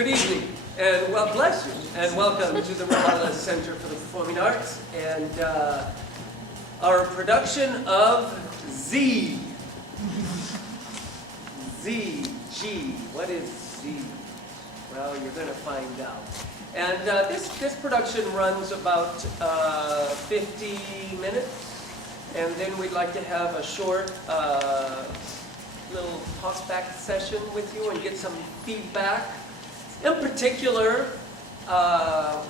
Good evening, and well, bless you, and welcome to the Ruhala Center for the Performing Arts, and our production of Z. Z-G. What is Z? Well, you're going to find out. And this production runs about 50 minutes, and then we'd like to have a short little talk-back session with you and get some feedback. In particular,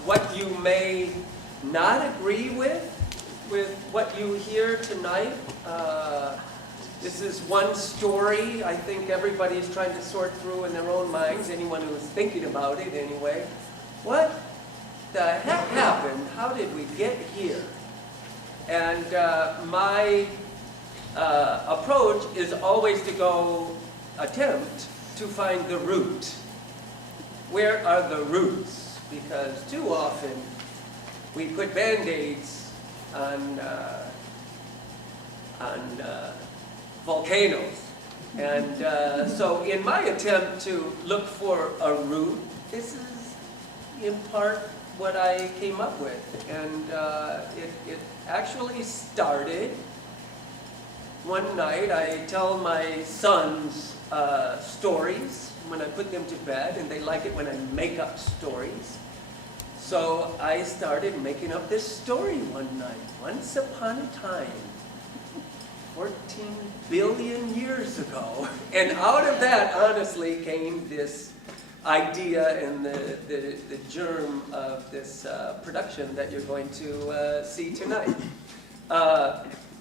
what you may not agree with what you hear tonight. This is one story I think everybody's trying to sort through in their own minds, anyone who's thinking about it anyway. What the heck happened? How did we get here? And my approach is always to attempt to find the root. Where are the roots? Because too often we put band-aids on volcanoes. And so in my attempt to look for a root, this is in part what I came up with. And it actually started one night. I tell my sons stories when I put them to bed, and they like it when I make up stories. So I started making up this story one night. Once upon a time, 14 billion years ago. And out of that, honestly, came this idea and the germ of this production that you're going to see tonight.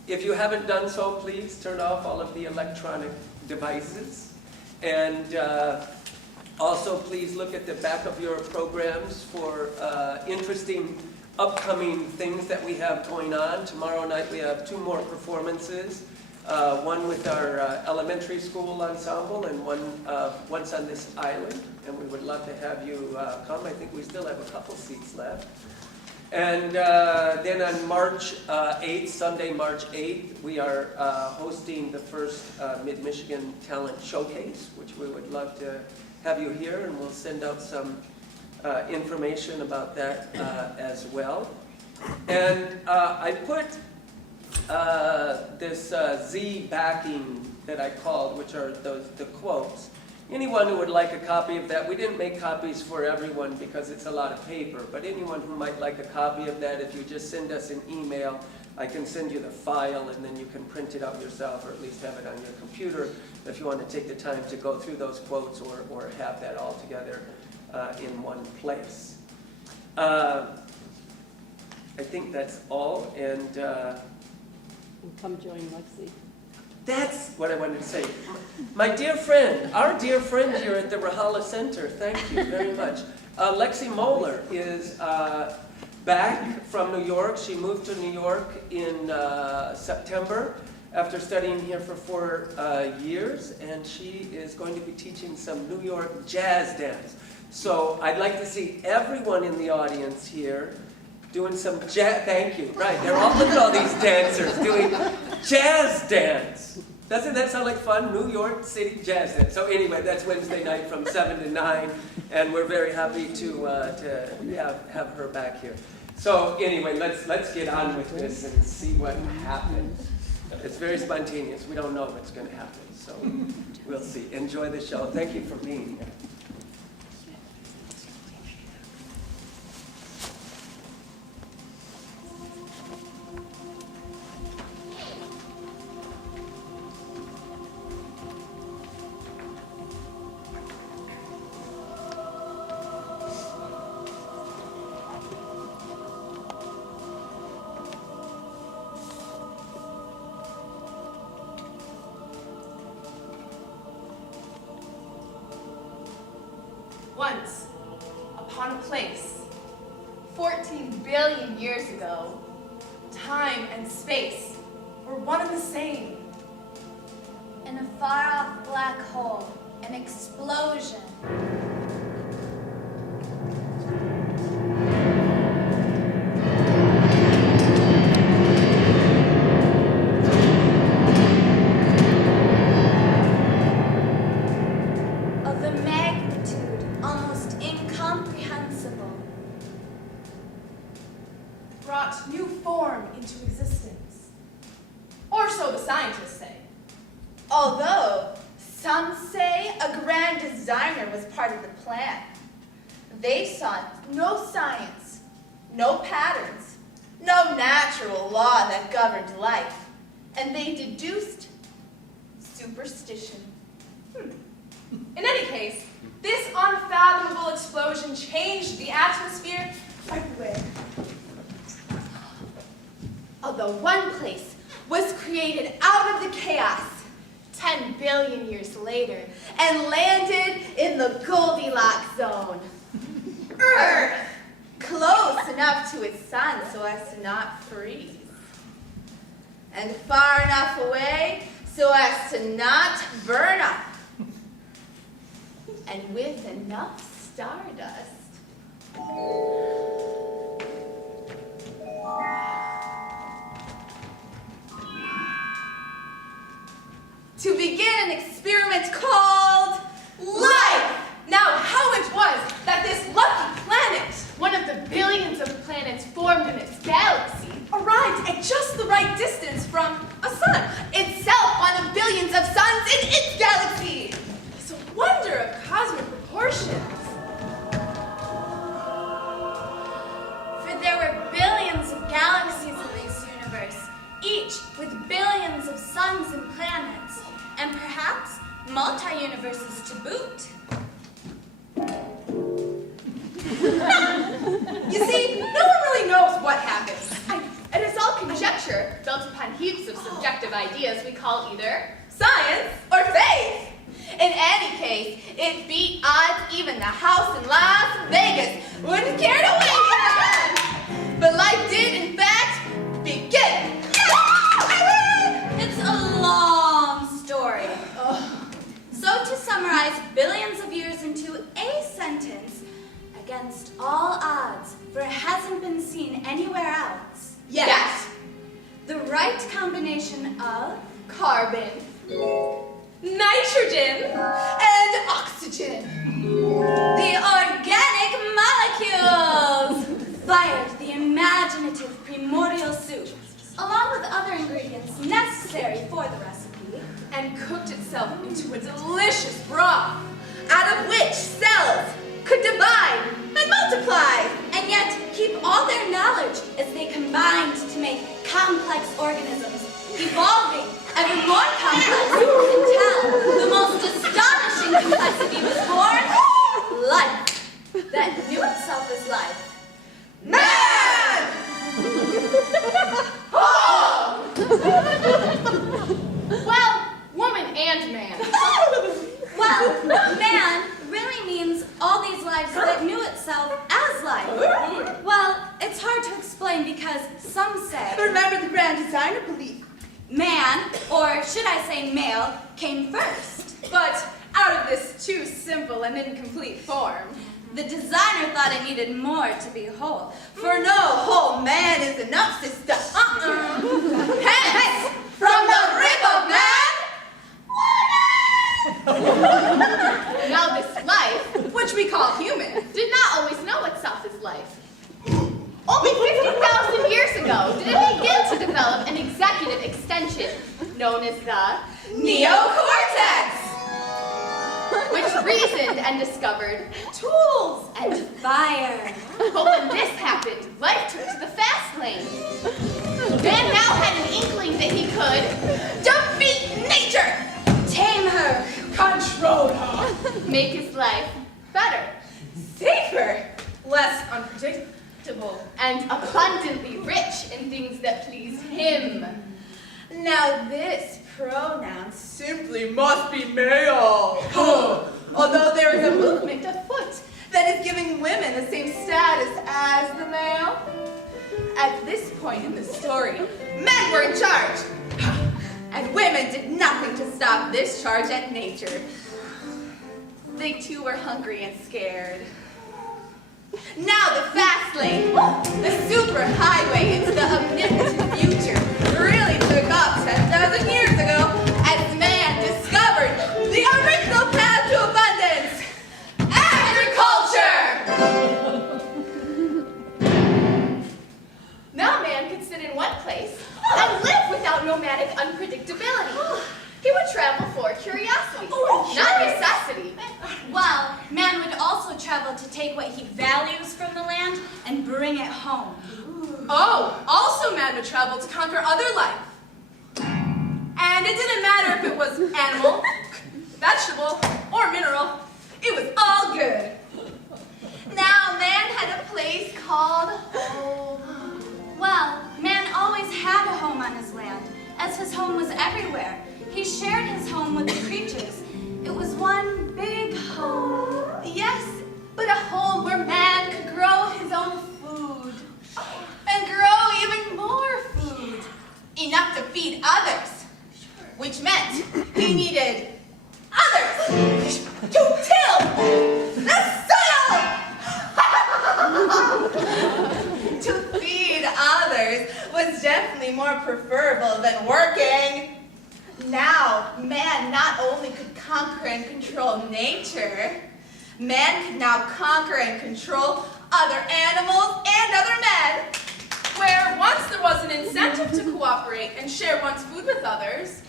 If you haven't done so, please turn off all of the electronic devices. And also, please look at the back of your programs for interesting upcoming things that we have going on. Tomorrow night we have 2 more performances. One with our elementary school ensemble and once on this island. And we would love to have you come. I think we still have a couple seats left. And then on March 8th, Sunday, March 8th, we are hosting the first Mid-Michigan Talent Showcase, which we would love to have you here, and we'll send out some information about that as well. And I put this Z backing that I called, which are the quotes. Anyone who would like a copy of that, we didn't make copies for everyone because it's a lot of paper, but anyone who might like a copy of that, if you just send us an email, I can send you the file and then you can print it out yourself or at least have it on your computer if you want to take the time to go through those quotes or have that all together in one place. I think that's all, and come join Lexi. That's what I wanted to say. My dear friend, our dear friend here at the Ruhala Center, thank you very much. Lexi Moeller is back from New York. She moved to New York in September after studying here for 4 years, and she is going to be teaching some New York jazz dance. So I'd like to see everyone in the audience here doing some jazz. Thank you. Right, look at all these dancers doing jazz dance. Doesn't that sound like fun? New York City jazz dance. So anyway, that's Wednesday night from 7 to 9, and we're very happy to have her back here. So anyway, let's get on with this and see what happens. It's very spontaneous. We don't know what's going to happen, so we'll see. Enjoy the show. Thank you for being here. Once, upon a place, 14 billion years ago, time and space were one and the same. In a far-off black hole, an explosion. scientists say. Although some say a grand designer was part of the plan. They saw no science, no patterns, no natural law that governed life, and they deduced superstition. In any case, this unfathomable explosion changed the atmosphere everywhere. Although one place was created out of the chaos 10 billion years later and landed in the Goldilocks zone. Earth, close enough to its sun so as to not freeze, and far enough away so as to not burn up, and with enough stardust to begin an experiment called life. Now, how it was that this lucky planet, one of the billions of planets formed in its galaxy, arrived at just the right distance from a sun, itself one of billions of suns in its galaxy. It's a wonder of cosmic proportions. For there were billions of galaxies in this universe, each with billions of suns and planets, and perhaps multi-universes to boot. You see, no one really knows what happened. It is all conjecture built upon heaps of subjective ideas we call either science or faith. In any case, it beat odds even the house in Las Vegas wouldn't care to wait on. But life did, in fact, begin. It's a long story. So to summarize billions of years into a sentence, against all odds, for it hasn't been seen anywhere else, Yes. the right combination of Carbon, nitrogen, and oxygen. the organic molecules fired the imaginative primordial soup, along with other ingredients necessary for the recipe, And cooked itself into a delicious broth, out of which cells could divide and multiply. and yet keep all their knowledge as they combined to make complex organisms, evolving ever more complex until the most astonishing complexity was born, life, that knew itself as life. Man! Well, woman and man. Well, man really means all these lives that knew itself as life. Well, it's hard to explain because some say Remember the grand designer belief. man, or should I say male, came first. But out of this too simple and incomplete form, The designer thought it needed more to be whole. for no whole man is enough, sister. Hence, from the rib of man, now this life, which we call human, did not always know itself as life. Only 50,000 years ago did it begin to develop an executive extension known as the neocortex, which reasoned and discovered tools and Fire. but when this happened, life took to the fast lane. Man now had an inkling that he could defeat nature, Tame her. control her, make his life better, safer, less unpredictable, and abundantly rich in things that pleased him. Now this pronoun simply must be male. Although there is a movement afoot that is giving women the same status as the male. At this point in the story, men were in charge, and women did nothing to stop this charge at nature. They too were hungry and scared. Now the fast lane, the super highway into the omnipotent future, really took off 10,000 years ago as man discovered the original path to abundance, agriculture! Now man could sit in one place and live without nomadic unpredictability. values from the land and bring it home. Oh, also man would travel to conquer other life. And it didn't matter if it was animal, vegetable, or mineral. It was all good. Now, man had a place called home. Well, man always had a home on his land, as his home was everywhere. He shared his home with the creatures. It was one big home. Yes, but a home where man could grow his own food. And grow even more food. Enough to feed others. Which meant he needed others to till the soil. To feed others was definitely more preferable than working. Now, man not only could conquer and control nature, man could now conquer and control other animals and other men. Where once there was an incentive to cooperate and share one's food with others.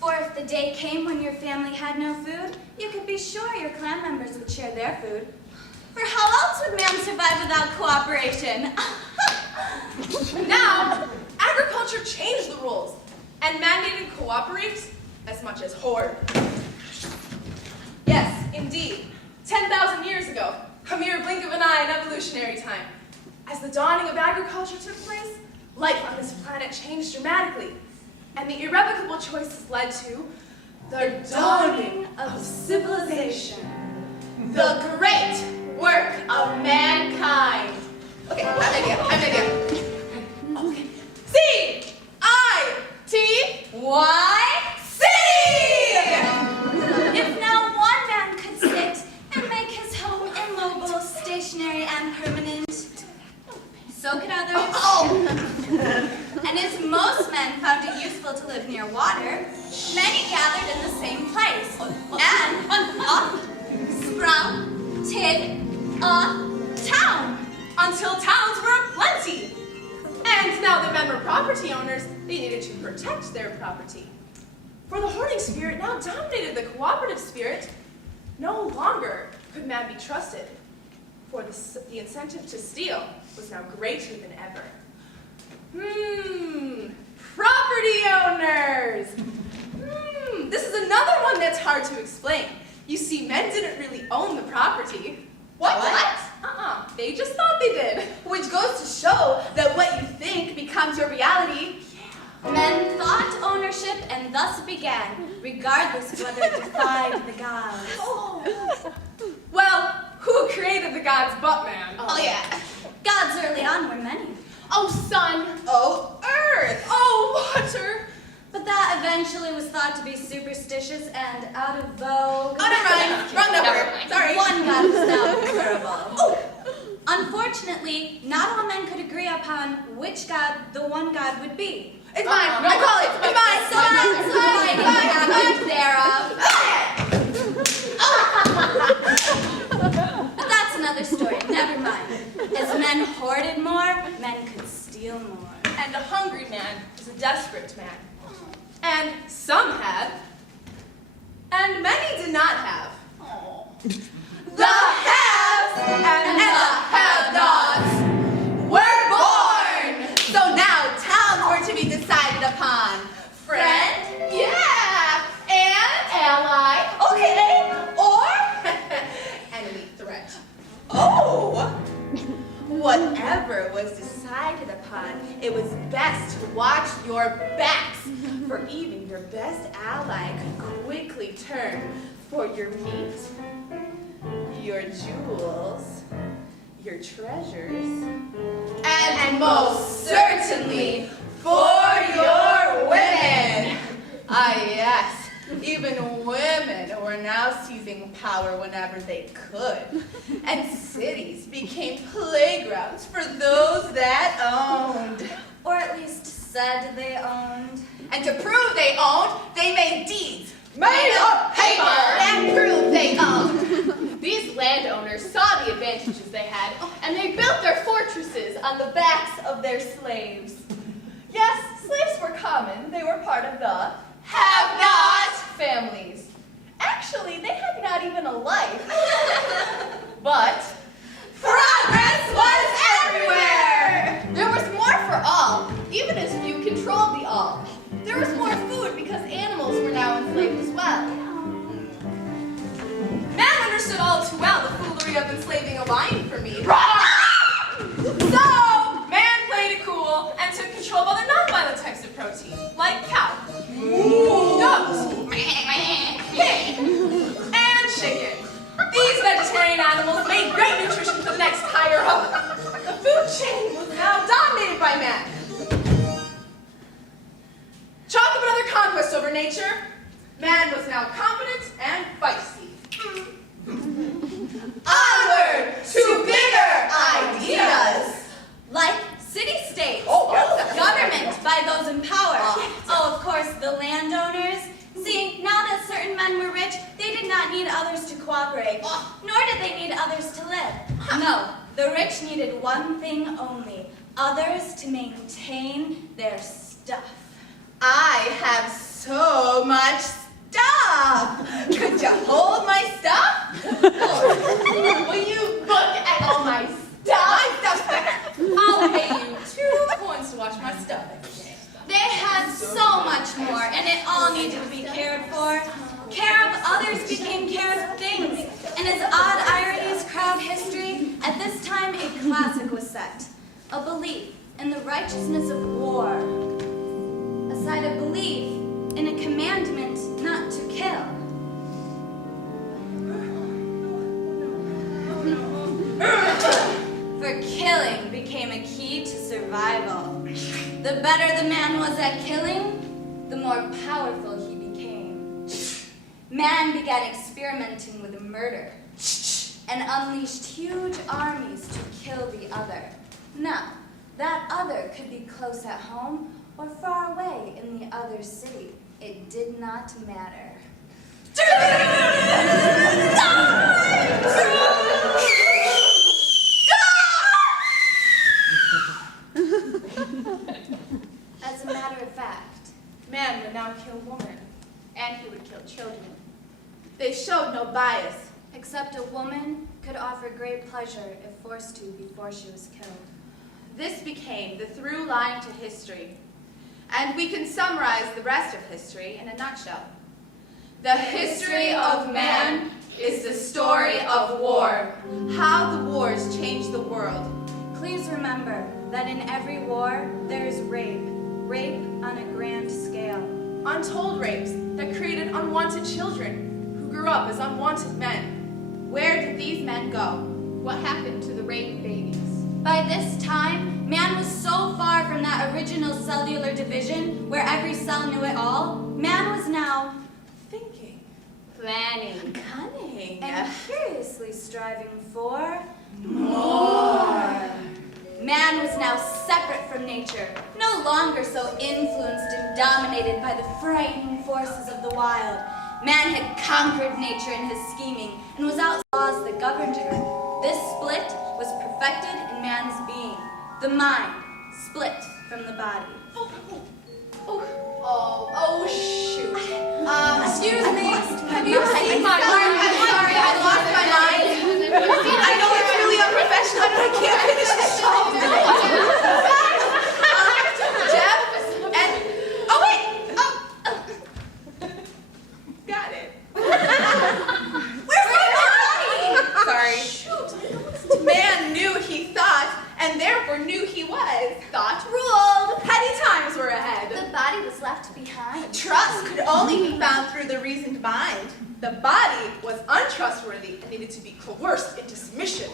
Or if the day came when your family had no food, you could be sure your clan members would share their food. For how else would man survive without cooperation? Now, agriculture changed the rules and mandated cooperate as much as hoard. Yes, indeed, 10,000 years ago, a mere blink of an eye in evolutionary time. As the dawning of agriculture took place, life on this planet changed dramatically, and the irrevocable choices led to the dawning of civilization, the great work of mankind. Okay, I have an idea. Okay. C-I-T-Y-C! If now one man could sit and make his home immobile, stationary, and permanent, so could others. And as most men found it useful to live near water, many gathered in the same place, and sprouted a town. Until towns were aplenty. And now that men were property owners, they needed to protect their property. For the hoarding spirit now dominated the cooperative spirit. No longer could man be trusted, for the incentive to steal was now greater than ever. Property owners! This is another one that's hard to explain. You see, men didn't really own the property. What? They just thought they did. Which goes to show that what you think becomes your reality. Men thought ownership and thus began, regardless of whether it defied the gods. Well, who created the gods but man? Oh yeah. Gods early on were many. Oh, sun. Oh, earth. Oh, water. But that eventually was thought to be superstitious and out of vogue. Oh, never mind. Wrong number. Sorry. One god was now preferable. Oh. Unfortunately, not all men could agree upon which god the one god would be. It's mine. I call it. It's mine. But that's another story. Never mind. As men hoarded more, men could steal more. And a hungry man is a desperate man. And some had, and many did not have. The haves and the have-nots were born. So now towns were to be decided upon. Friend? Yeah. And? Ally. Okay. Or? Enemy threat. Oh. Whatever was decided upon, it was best to watch your backs, for even your best ally could quickly turn for your meat, your jewels, your treasures, and most certainly for your women. Ah, yes. Even women were now seizing power whenever they could. And cities became playgrounds for those that owned. Or at least said they owned. And to prove they owned, they made deeds made of paper that proved they owned. These landowners saw the advantages they had, and they built their fortresses on the backs of their slaves. Yes, slaves were common. They were part of the have-not families. Actually, they had not even a life. But, for tomfoolery of enslaving a lion for me. So, man played it cool and took control of other non-violent types of protein, like cow, goat, pig, and chicken. These vegetarian animals made great nutrition for the next higher up. The food chain was now dominated by man. Chalk up another conquest over nature. Man was now confident and feisty. Onward to bigger ideas! Like city-states, yes. government by those in power. Oh, of course, the landowners. See, now that certain men were rich, they did not need others to cooperate, nor did they need others to live. No, the rich needed one thing only, others to maintain their stuff. I have so much stuff. Could you hold my stuff? Or will you look at all my stuff? My stuff. I'll pay you 2 coins to wash my stuff every day. They had so much more, and it all needed to be cared for. Care of others became care of things, and as odd ironies crowd history, at this time a classic was set. A belief in the righteousness of war, aside a belief in a commandment not to kill. For killing became a key to survival. The better the man was at killing, the more powerful he became. Man began experimenting with murder and unleashed huge armies to kill the other. Now, that other could be close at home or far away in the other city. It did not matter. As a matter of fact, Man would now kill woman, and he would kill children. They showed no bias. except a woman could offer great pleasure if forced to before she was killed. This became the through line to history, and we can summarize the rest of history in a nutshell. The history of man is the story of war, how the wars changed the world. Please remember that in every war there is rape, rape on a grand scale. Untold rapes that created unwanted children who grew up as unwanted men. Where did these men go? What happened to the raped babies? By this time, man was so far from that original cellular division where every cell knew it all. Man was now Thinking, planning, cunning, and curiously striving for more. Man was now separate from nature, no longer so influenced and dominated by the frightening forces of the wild. Man had conquered nature in his scheming and was out laws that governed her. This split was perfected in man's being. The mind split from the body. Oh, shoot. Excuse me, have you seen my I'm sorry, I lost my mind. I know it's really unprofessional, but I can't finish this job. Jeff, and, oh wait, got it. Where's my body? Sorry. Shoot. Man knew he thought, and therefore knew he was. Thought ruled. Petty times were ahead. The body was left behind. Trust could only be found through the reasoned mind. The body was untrustworthy and needed to be coerced into submission.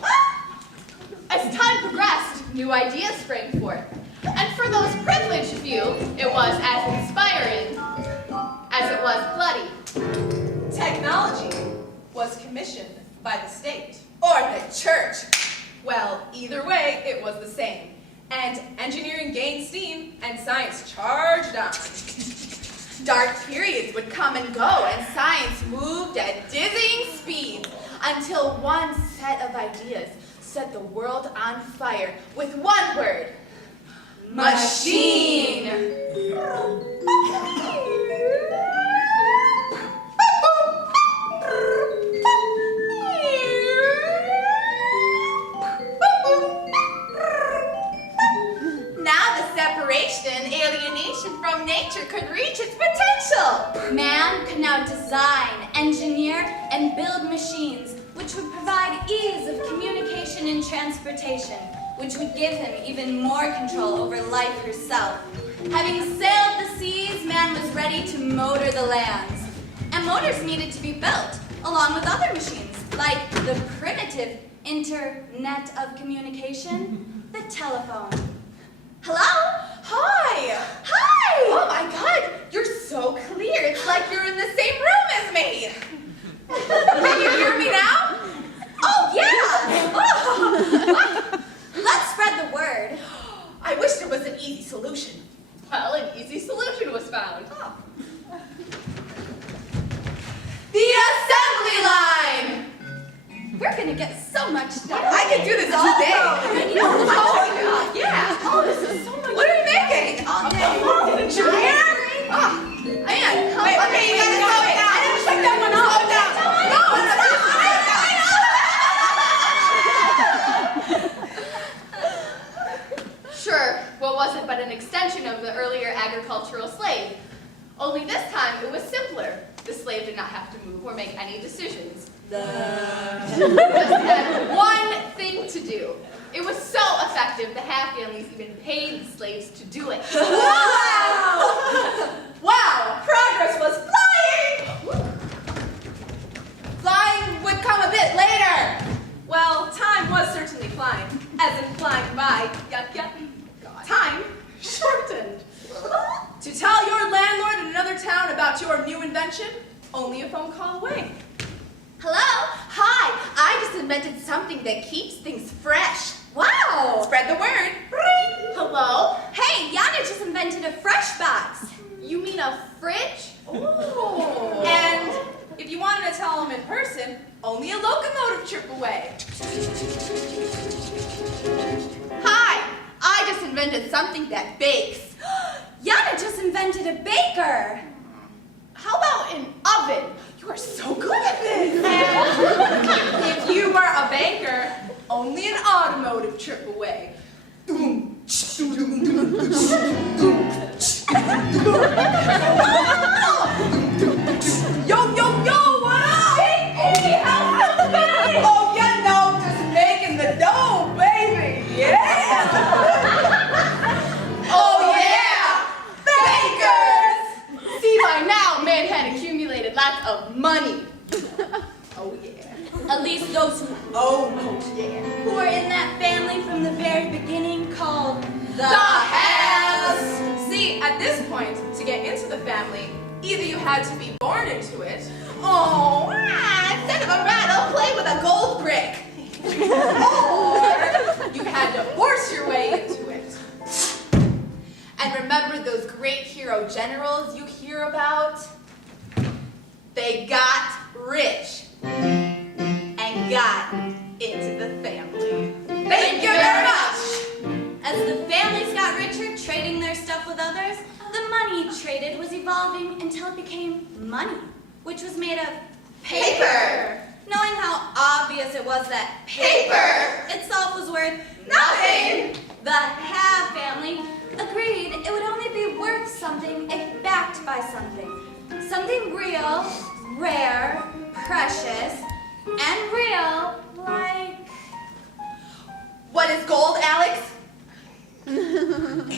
As time progressed, new ideas sprang forth. And for those privileged few, it was as inspiring as it was bloody. Technology was commissioned by the state or the church. Well, either way, it was the same. And engineering gained steam, and science charged on. Dark periods would come and go, and science moved at dizzying speed until one set of ideas set the world on fire with one word: machine. Now the separation, alienation from nature could reach its potential. Man could now design, engineer, and build machines which which would provide ease of communication and transportation, which would give him even more control over life herself. Having sailed the seas, man was ready to motor the lands. And motors needed to be built, along with other machines, like the primitive internet of communication, the telephone. Hello? Hi! Hi! Oh my god, you're so clear. It's like you're in the same room as me. Can you hear me now? Oh, yeah! Oh. Let's spread the word. I wish there was an easy solution. Well, an easy solution was found. Oh. The assembly line! We're gonna get so much done. I could do this all day. Oh, Yeah. Oh, this is so much. What are you making? all day. You're here? Man. Wait, okay, you gotta slow it down. I didn't check that one off. No, Sure, what was it but an extension of the earlier agricultural slave? Only this time it was simpler. The slave did not have to move or make any decisions. Just had one thing to do. It was so effective, the half families even paid the slaves to do it. Wow! Wow! Progress was flying! Flying would come a bit later. Well, time was certainly flying, as in flying by. Yuck, yuck. Time shortened. To tell your landlord in another town about your new invention, only a phone call away. Hello? Hi, I just invented something that keeps things fresh. Wow! Spread the word. Hello? Hey, Yana just invented a fresh box. You mean a fridge? Ooh. And if you wanted to tell him in person, only a locomotive trip away. Hi, I just invented something that bakes. Yana just invented a baker. How about an oven? You are so good at this. And if you were a banker, only an automotive trip away. Yo, yo, yo, what up? Hey, how's it been? Oh, you know, just making the dough, baby. Yeah. Oh, yeah. Bakers. See, by now, man had accumulated lots of money. Oh, yeah. At least those who who are in that family from the very beginning called the Haves. See, at this point, to get into the family, either you had to be born into it, Oh, instead of a rattle, play with a gold brick. or you had to force your way into it. And remember those great hero generals you hear about? They got rich and got into the family. Thank you very much. As the families got richer, trading their stuff with others, the money traded was evolving until it became money, which was made of Paper. Knowing how obvious it was that Paper itself was worth Nothing. the Have family agreed it would only be worth something if backed by something. Something real, rare, precious, and real, like... What is gold, Alex?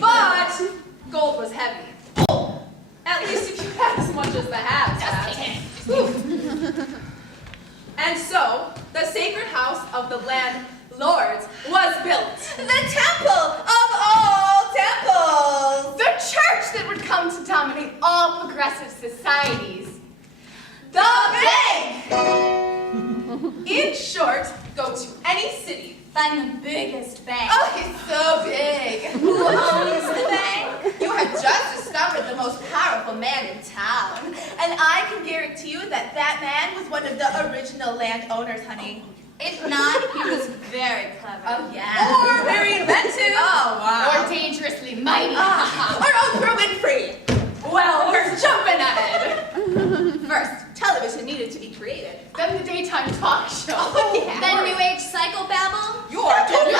But gold was heavy. At least if you had as much as the Haves had. And so, the sacred house of the landlords was built. The temple of all temples. The church that would come to dominate all progressive societies. The bank! In short, go to any city. Find the biggest bank. Oh, he's so big. Who owns the bank? You have just discovered the most powerful man in town. And I can guarantee you that that man was one of the original landowners, honey. If not, he was very clever. Oh, yeah. Or very inventive. Oh, wow. Or dangerously mighty. Or Oprah Winfrey. Well, we're jumping ahead. First, television needed to be created. Then the daytime talk show. Oh, yeah. Then New Age psychobabble. You are too Dr.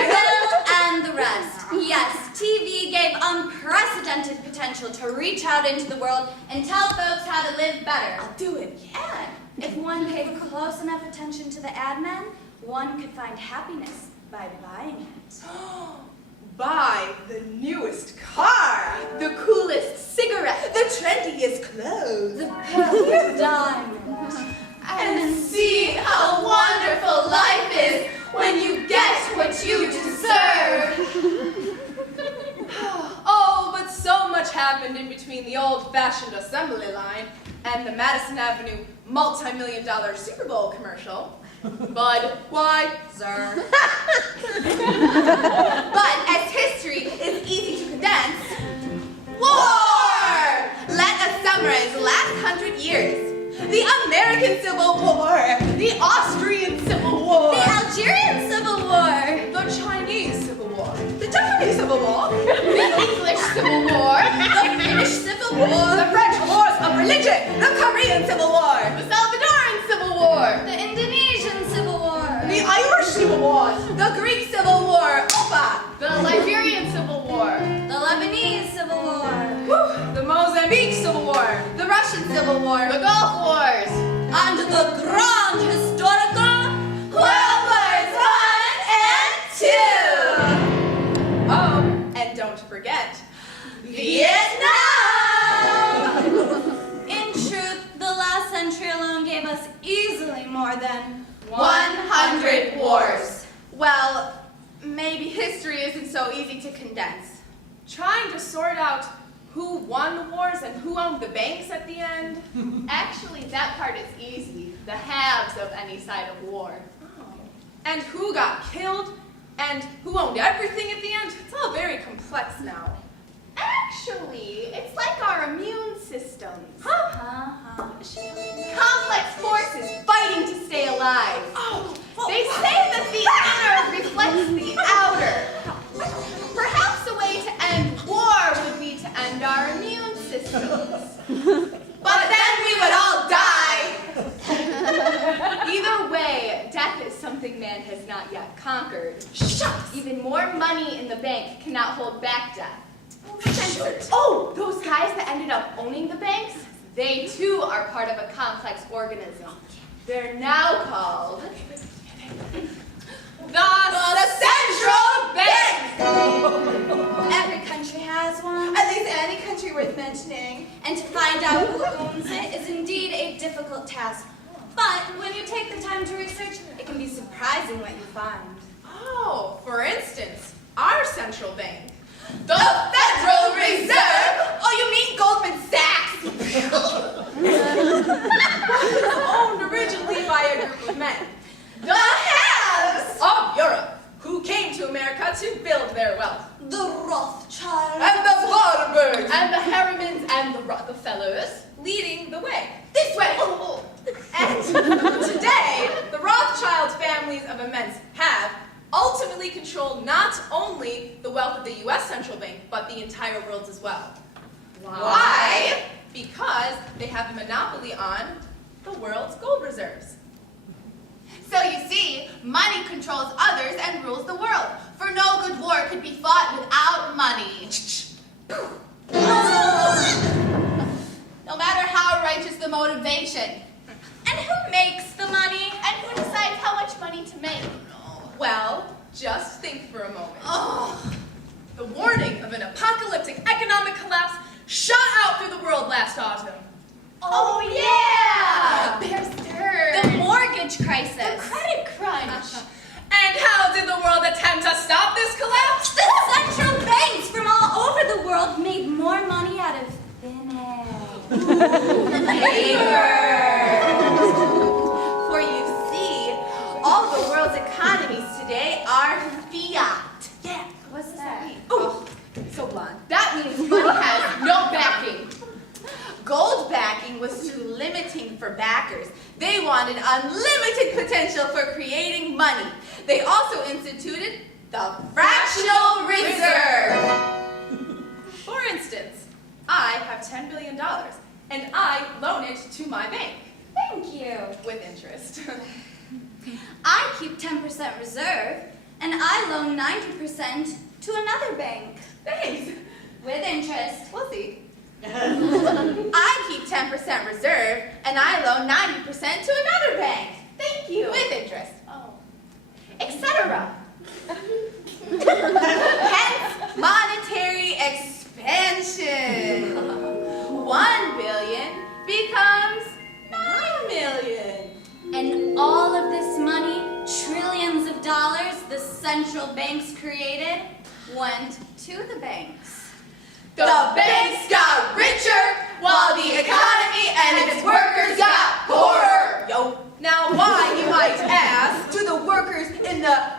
Phil and the rest. Yes, TV gave unprecedented unprecedented potential to reach out into the world and tell folks how to live better. I'll do it. And if one paid close enough attention to the ad men, one could find happiness by buying it. Buy the newest car, The coolest cigarette. the trendiest clothes, The perfect diamond. And see how wonderful life is when you get what you deserve. Oh, but so much happened in between the old-fashioned assembly line and the Madison Avenue multi-million-dollar Super Bowl commercial. Budweiser. But as history is easy to condense, war! Let us summarize the last 100 years. The American Civil War, the Austrian Civil War, The Algerian Civil War. the Chinese Civil War, the Japanese Civil War, The English Civil War. The Finnish Civil War. the French Wars of Religion, the Korean Civil War, The Salvadoran Civil War. The Indonesian Civil War. the Irish Civil War, the Greek Civil War, Opa, The Liberian Civil War. The Lebanese Civil War. the Mozambique Civil War, the Russian Civil War, The Gulf Wars. And the grand historical World Wars I and II. Oh, and don't forget, Vietnam! In truth, the last century alone gave us easily more than 100 wars. Well, maybe history isn't so easy to condense. Trying to sort out who won the wars and who owned the banks at the end. Actually, that part is easy. The halves of any side of war. And who got killed and who owned everything at the end. It's all very complex now. Actually, it's like our immune systems. Uh-huh. Complex forces fighting to stay alive. They say that the inner reflects the outer. Perhaps a way to end war would be to end our immune systems. But then we would all die. Either way, death is something man has not yet conquered. Shucks. Even more money in the bank cannot hold back death. Censored. Oh, those guys that ended up owning the banks, they too are part of a complex organism. They're now called the Central Bank! Every country has one. At least any country worth mentioning. And to find out who owns it is indeed a difficult task. But when you take the time to research, it can be surprising what you find. Oh, for instance, our central bank. The Federal Reserve! Oh, you mean Goldman Sachs? Was owned originally by a group of men. The haves of Europe, who came to America to build their wealth. The Rothschilds. And the Warburgs, And the Harrimans and the Rockefellers. leading the way. This way! And today, the Rothschild families of immense have ultimately controlled not only the wealth of the U.S. Central Bank, but the entire world as well. Why? Because they have a monopoly on the world's gold reserves. So you see, money controls others and rules the world. For no good war could be fought without money. No matter how righteous the motivation. And who makes the money? And who decides how much money to make? Well, just think for a moment. The warning of an apocalyptic economic collapse shot out through the world last autumn. Oh yeah! Bear Stearns. The mortgage crisis. The credit crunch. And how did the world attempt to stop this collapse? The central banks from all over the world made more money out of thin air. For you see, all the world's economies today are fiat. Yeah, what's that? Oh, so blonde. That means money has no backing. Gold backing was too limiting for backers. They wanted unlimited potential for creating money. They also instituted the fractional reserve. For instance, I have $10 billion, and I loan it to my bank Thank you. with interest. I keep 10% reserve, and I loan 90% to another bank. Thanks. With interest. We'll see. I keep 10% reserve, and I loan 90% to another bank. Thank you. With interest. Oh. Etc. Hence, monetary expansion. 1 billion becomes 9 million. And all of this money, trillions of dollars the central banks created, went to the banks. The banks got richer while the economy and its workers got poorer. Yo. Now, why, you might ask, do the workers in the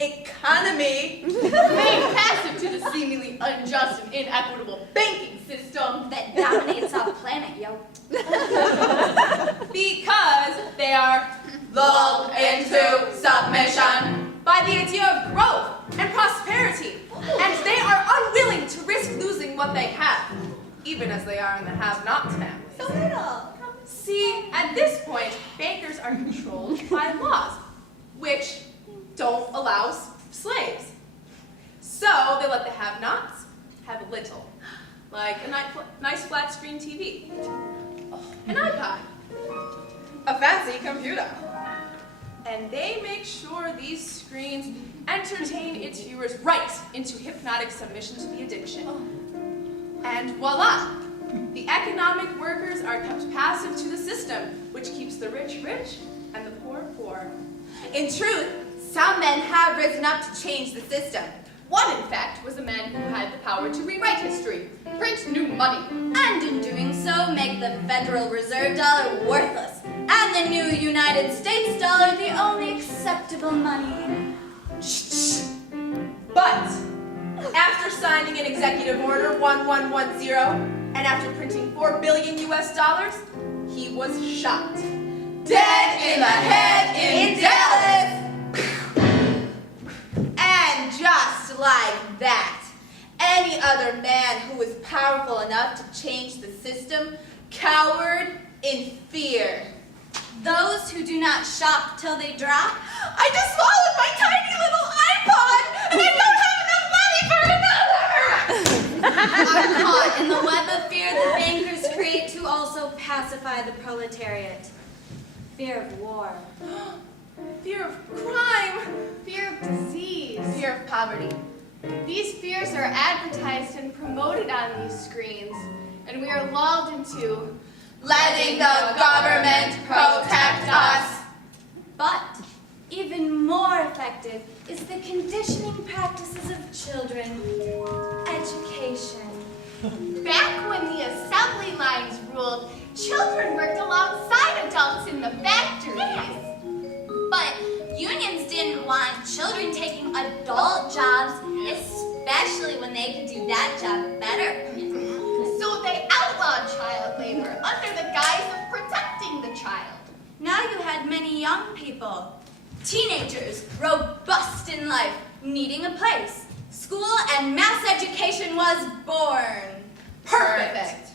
economy Remain passive to the seemingly unjust and inequitable banking system That dominates our planet, yo. because they are lulled into submission by the idea of growth and prosperity, and they are unwilling to risk losing what they have, even as they are in the have-nots families. So little. See, at this point, bankers are controlled by laws, which don't allow slaves. So they let the have-nots have a little, like a nice flat-screen TV, an iPod, a fancy computer. And they make sure these screens entertain its viewers right into hypnotic submission to the addiction. And voila! The economic workers are kept passive to the system, which keeps the rich rich and the poor poor. In truth, some men have risen up to change the system. One, in fact, was a man who had the power to rewrite history, print new money. And in doing so, make the Federal Reserve dollar worthless, and the new United States dollar the only acceptable money. But after signing an executive order 1110, and after printing $4 billion US, he was shot. Dead in the head in Dallas! And just like that, any other man who was powerful enough to change the system cowered in fear. Those who do not shop till they drop. I just swallowed my tiny little iPod, and I don't have enough money for another! Are caught in the web of fear the bankers create to also pacify the proletariat. Fear of war. Fear of crime. Fear of disease. Fear of poverty. These fears are advertised and promoted on these screens, and we are lulled into Letting the government protect us. But even more effective is the conditioning practices of children. Education. back when the assembly lines ruled, children worked alongside adults in the factories. But unions didn't want children taking adult jobs, especially when they could do that job better. So they outlawed child labor under the guise of protecting the child. Now you had many young people, teenagers, robust in life, needing a place. School and mass education was born. Perfect.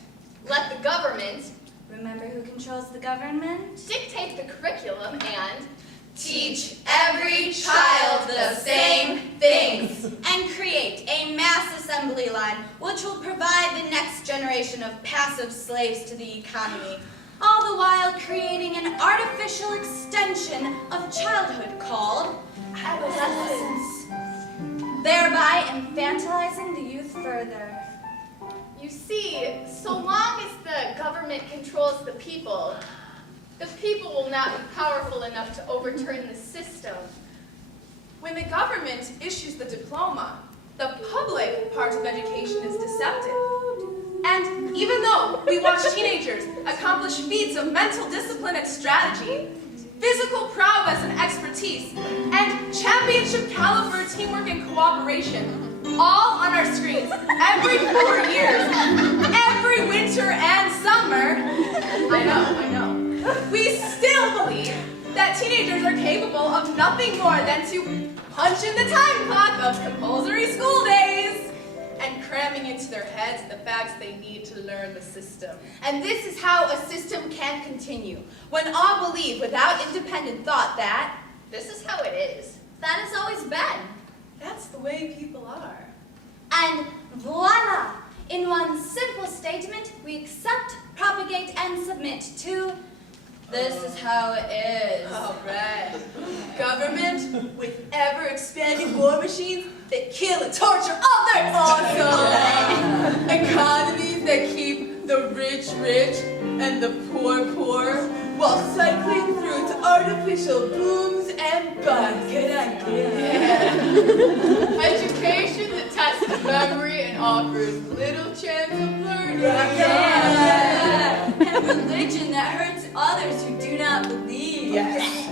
Let the government Remember who controls the government? dictate the curriculum and Teach every child the same things. And create a mass assembly line which will provide the next generation of passive slaves to the economy, all the while creating an artificial extension of childhood called adolescence, thereby infantilizing the youth further. You see, so long as the government controls the people will not be powerful enough to overturn the system. When the government issues the diploma, the public part of education is deceptive. And even though we watch teenagers accomplish feats of mental discipline and strategy, physical prowess and expertise, and championship caliber teamwork and cooperation, all on our screens, every 4 years, every winter and summer, I know, we still believe that teenagers are capable of nothing more than to punch in the time clock of compulsory school days and cramming into their heads the facts they need to learn the system. And this is how a system can continue, when all believe without independent thought that This is how it is. That has always been. that's the way people are. And voila! In one simple statement, we accept, propagate, and submit to this is how it is. All right. Government with ever-expanding war machines that kill and torture others. Awesome. Economies that keep the rich rich and the poor poor while cycling through its artificial booms and busts. Good idea. Yeah. Education that tests memory and offers little chance of learning. Yeah. And religion that hurts others who do not believe. Yes.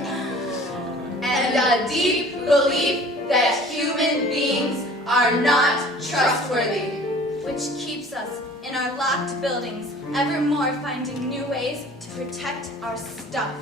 And a deep belief that human beings are not trustworthy. Which keeps us in our locked buildings, evermore finding new ways to protect our stuff.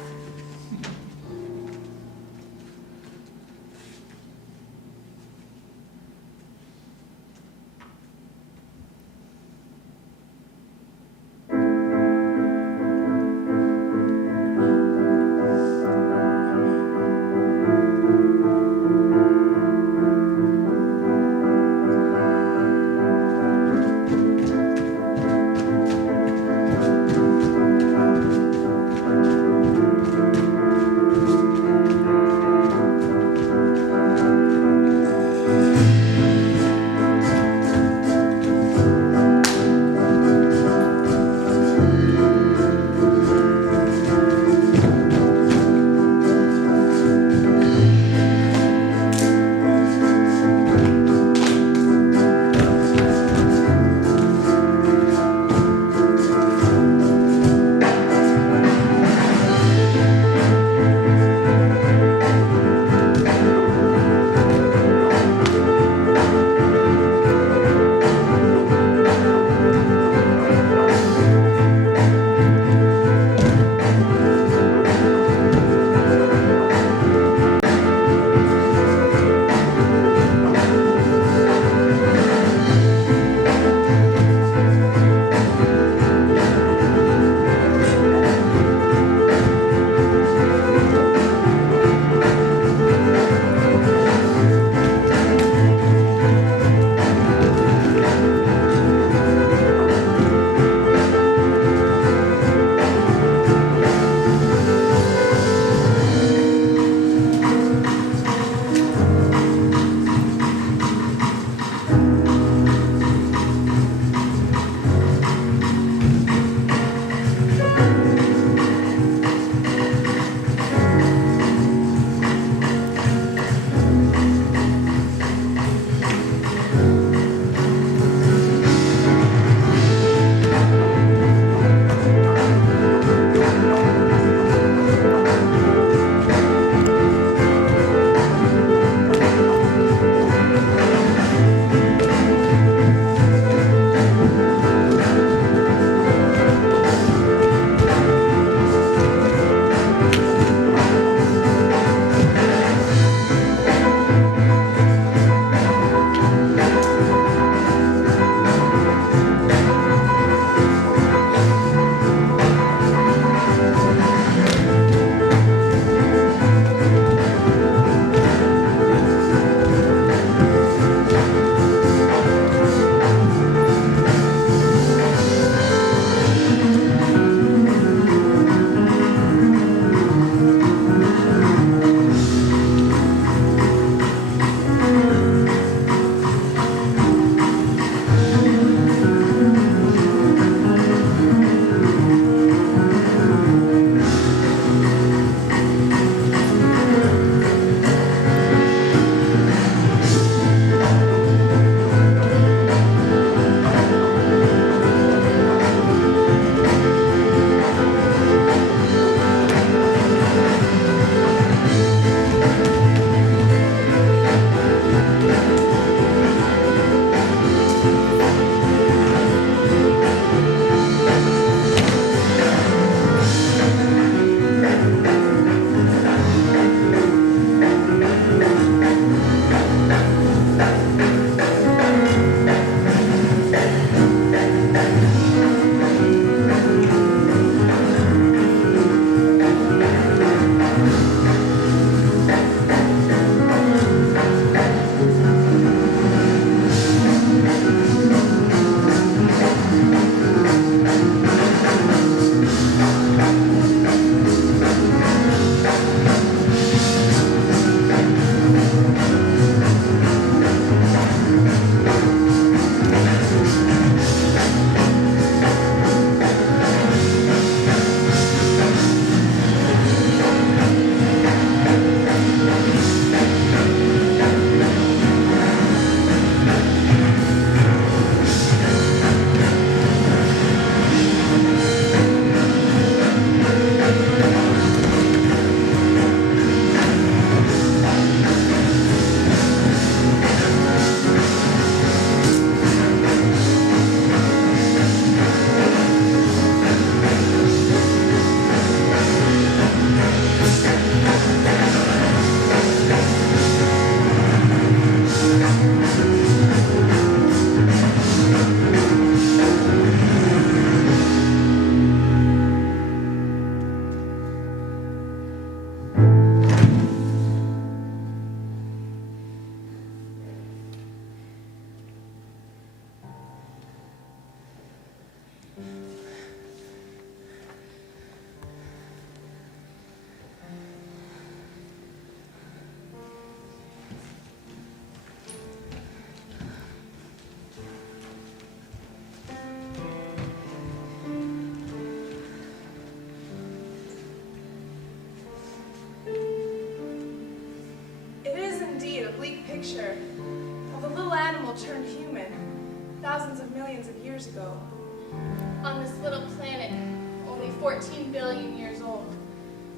14 billion years old.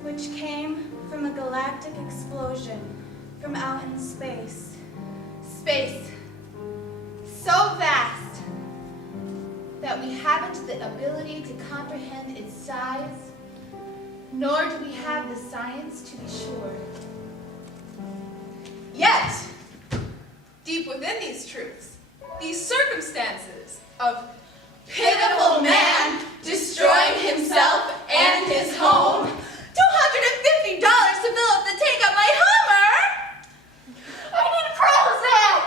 which came from a galactic explosion from out in space. Space. So vast that we haven't the ability to comprehend its size, nor do we have the science to be sure. Yet, deep within these truths, these circumstances of pitiful man destroying himself and his home, $250 to fill up the tank of my Hummer. I need Prozac.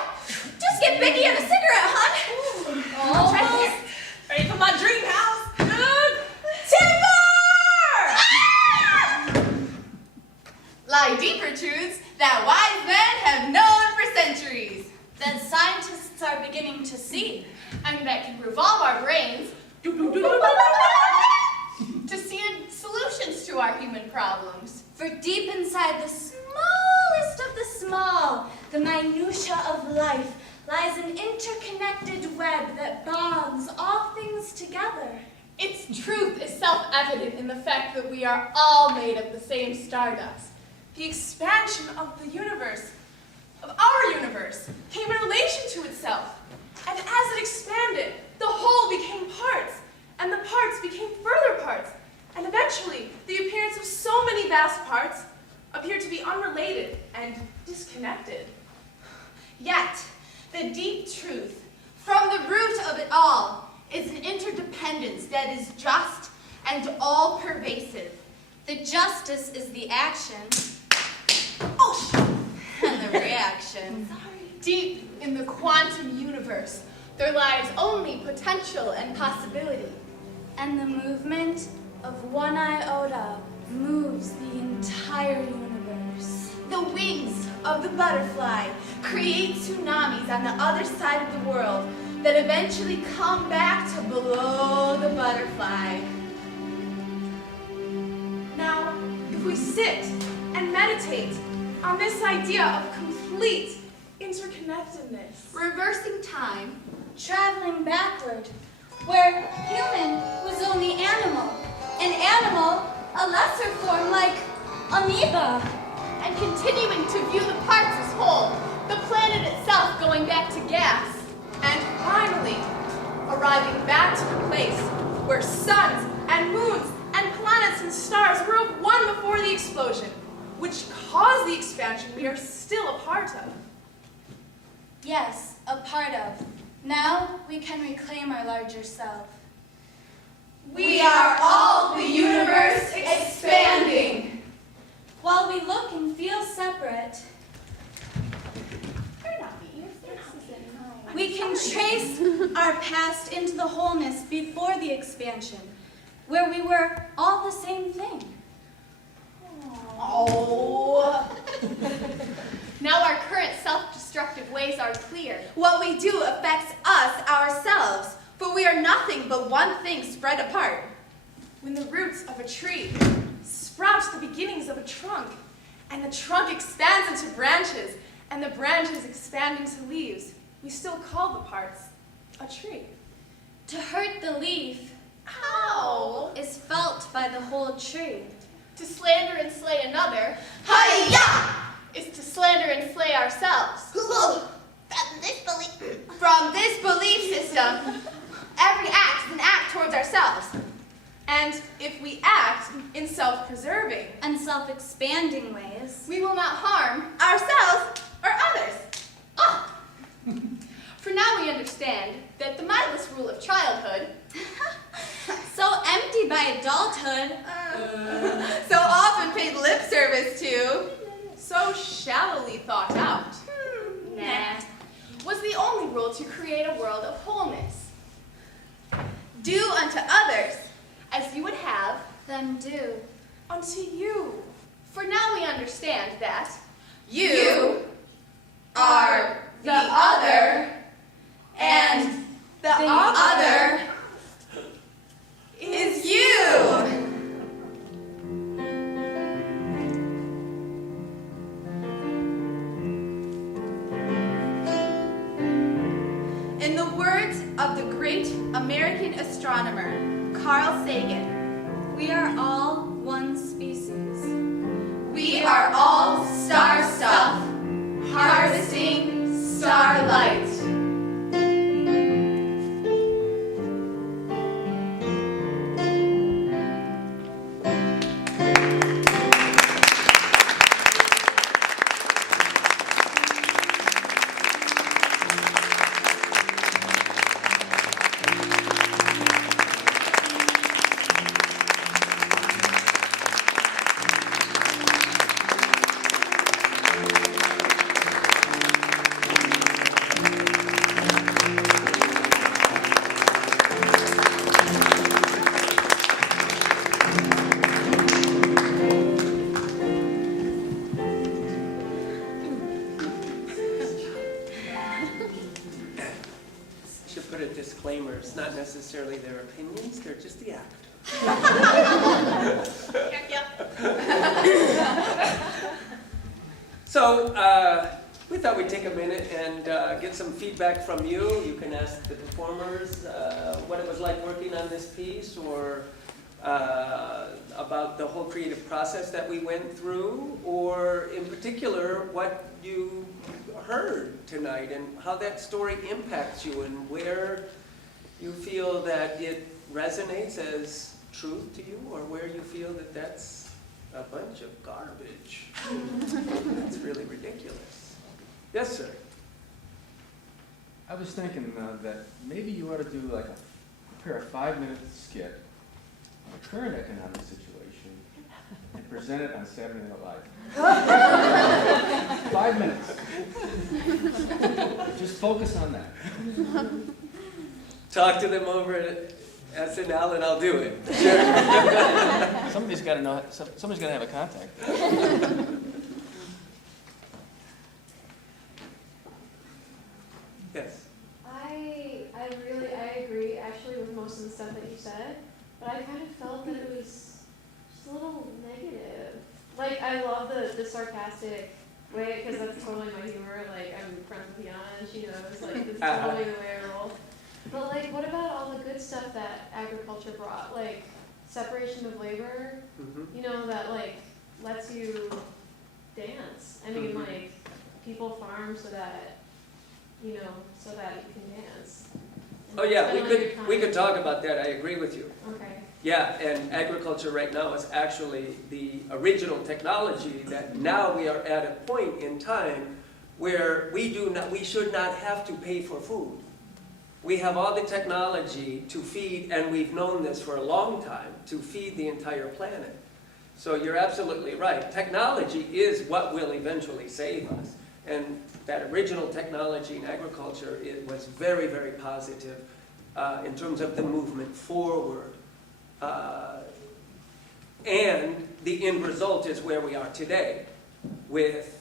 Just get Vicky and a cigarette, hon. Almost. Ready for my dream house? Timber! Lie deeper truths that wise men have known for centuries. That scientists are beginning to see. And that can revolve our brains to see solutions to our human problems. For deep inside the smallest of the small, the minutia of life, lies an interconnected web that bonds all things together. Its truth is self-evident in the fact that we are all made of the same stardust. The expansion of the universe, of our universe, came in relation to itself. And as it expanded, the whole became parts, and the parts became further parts. And eventually, the appearance of so many vast parts appeared to be unrelated and disconnected. Yet, the deep truth, from the root of it all, is an interdependence that is just and all-pervasive. The justice is the action, Oh, and the reaction. deep in the quantum universe, there lies only potential and possibility. And the movement of one iota moves the entire universe. The wings of the butterfly create tsunamis on the other side of the world that eventually come back to below the butterfly. Now, if we sit and meditate on this idea of complete interconnectedness, Reversing time, Traveling backward, where human was only animal, an animal, a lesser form like amoeba. and continuing to view the parts as whole, the planet itself going back to gas. and finally arriving back to the place where suns and moons and planets and stars were of one before the explosion, which caused the expansion we are still a part of. Yes, a part of. Now we can reclaim our larger self. We are all the universe expanding. While we look and feel separate, we can trace our past into the wholeness before the expansion, where we were all the same thing. Oh. Now our current self-destructive ways are clear. What we do affects us ourselves, for we are nothing but one thing spread apart. When the roots of a tree sprout the beginnings of a trunk, and the trunk expands into branches, and the branches expand into leaves, we still call the parts a tree. To hurt the leaf How? is felt by the whole tree. To slander and slay another Hi-ya! is to slander and slay ourselves. From this belief system, every act is an act towards ourselves. And if we act in self-preserving, And self-expanding ways. We will not harm. Ourselves or others. Ah! For now we understand that the mindless rule of childhood, So empty by adulthood. So often paid lip service to. so shallowly thought out, nah, was the only rule to create a world of wholeness. Do unto others. As you would have, Them do. unto you. for now we understand that You are the other, and the other is you. In the words of the great American astronomer Carl Sagan, We are all one species. We are all star stuff, harvesting starlight. Should put a disclaimer, it's not necessarily their opinions, they're just the actor. So, we thought we'd take a minute and get some feedback from you. You can ask the performers what it was like working on this piece, or about the whole creative process that we went through, or in particular, what you heard tonight and how that story impacts you and where you feel that it resonates as truth to you, or where you feel that that's a bunch of garbage. That's really ridiculous. Yes, sir. I was thinking that maybe you ought to do like prepare a 5-minute skit on the current economic situation and present it on Saturday Night Live. 5 minutes. Just focus on that. Talk to them over at SNL and I'll do it. Sure. Somebody's got to know. Somebody's got to have a contact. Yes. I agree actually with most of the stuff that you said, but I kind of felt that it was just a little negative. Like, I love the sarcastic way, because that's totally my humor. Like, I'm friends with Yana and she knows, like, this is totally the way I roll. But like, what about all the good stuff that agriculture brought? Like, separation of labor, you know, that like lets you dance. I mean, like, people farm so that, you know, so that you can dance. And Oh yeah, spend all your we could time- talk about that. I agree with you. Okay. Yeah, and agriculture right now is actually the original technology that now we are at a point in time where we should not have to pay for food. We have all the technology to feed, and we've known this for a long time, to feed the entire planet. So you're absolutely right. Technology is what will eventually save us. And that original technology in agriculture, it was very, very positive in terms of the movement forward. And the end result is where we are today with,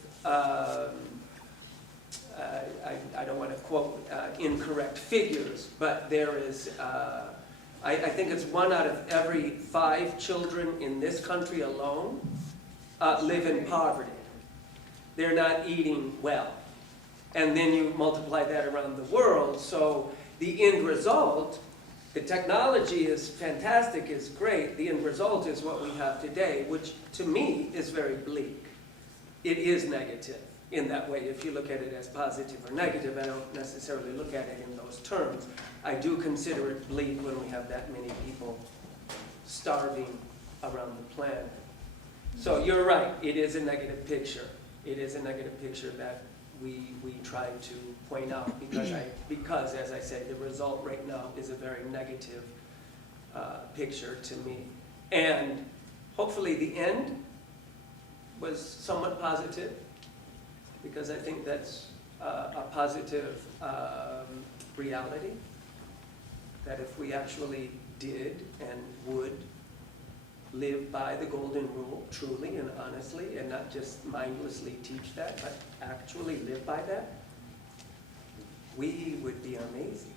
I don't want to quote incorrect figures, but there is, I think it's 1 out of every 5 children in this country alone live in poverty. They're not eating well. And then you multiply that around the world, so the end result, the technology is fantastic, is great. The end result is what we have today, which to me is very bleak. It is negative in that way. If you look at it as positive or negative, I don't necessarily look at it in those terms. I do consider it bleak when we have that many people starving around the planet. So you're right, it is a negative picture. It is a negative picture that we try to point out because, as I said, the result right now is a very negative picture to me. And hopefully the end was somewhat positive, because I think that's a positive reality, that if we actually did and would live by the golden rule, truly and honestly, and not just mindlessly teach that, but actually live by that, we would be amazing.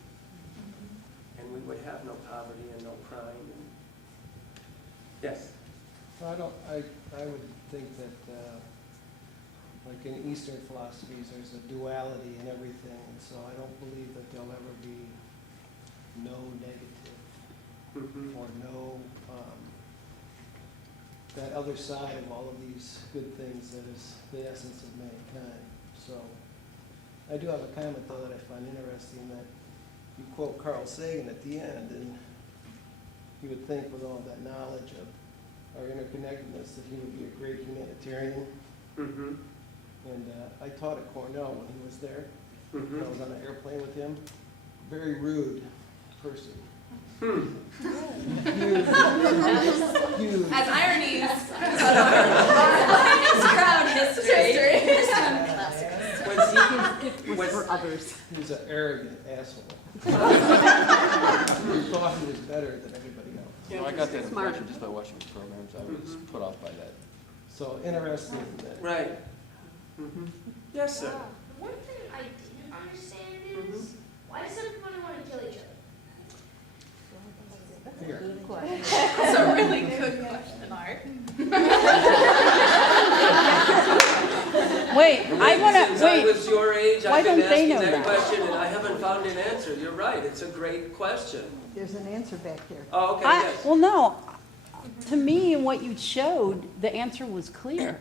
And we would have no poverty and no crime. And yes? Well, I would think that, like in Eastern philosophies, there's a duality in everything, and so I don't believe that there'll ever be no negative or no that other side of all of these good things that is the essence of mankind. So I do have a comment, though, that I find interesting, that you quote Carl Sagan at the end, and you would think with all that knowledge of our interconnectedness that he would be a great humanitarian. Mm-hmm. And I taught at Cornell when he was there. Mm-hmm. I was on an airplane with him. Very rude person. Huge. As ironies. Finest crowd history. This time classics. Was for others. He was an arrogant asshole. He thought he was better than everybody else. You know, I got that impression just by watching the programs. I was put off by that. So interesting that. right. Mm-hmm. Yes, sir. One thing I didn't understand is why does everybody want to kill each other? Here. That's a really good question, Mark. Wait, I want Since to, I wait, was your age, why I've been don't they asking know that that? question, and I haven't found an answer. You're right, it's a great question. There's an answer back there. Oh, okay, yes. well, no, to me, in what you showed, the answer was clear.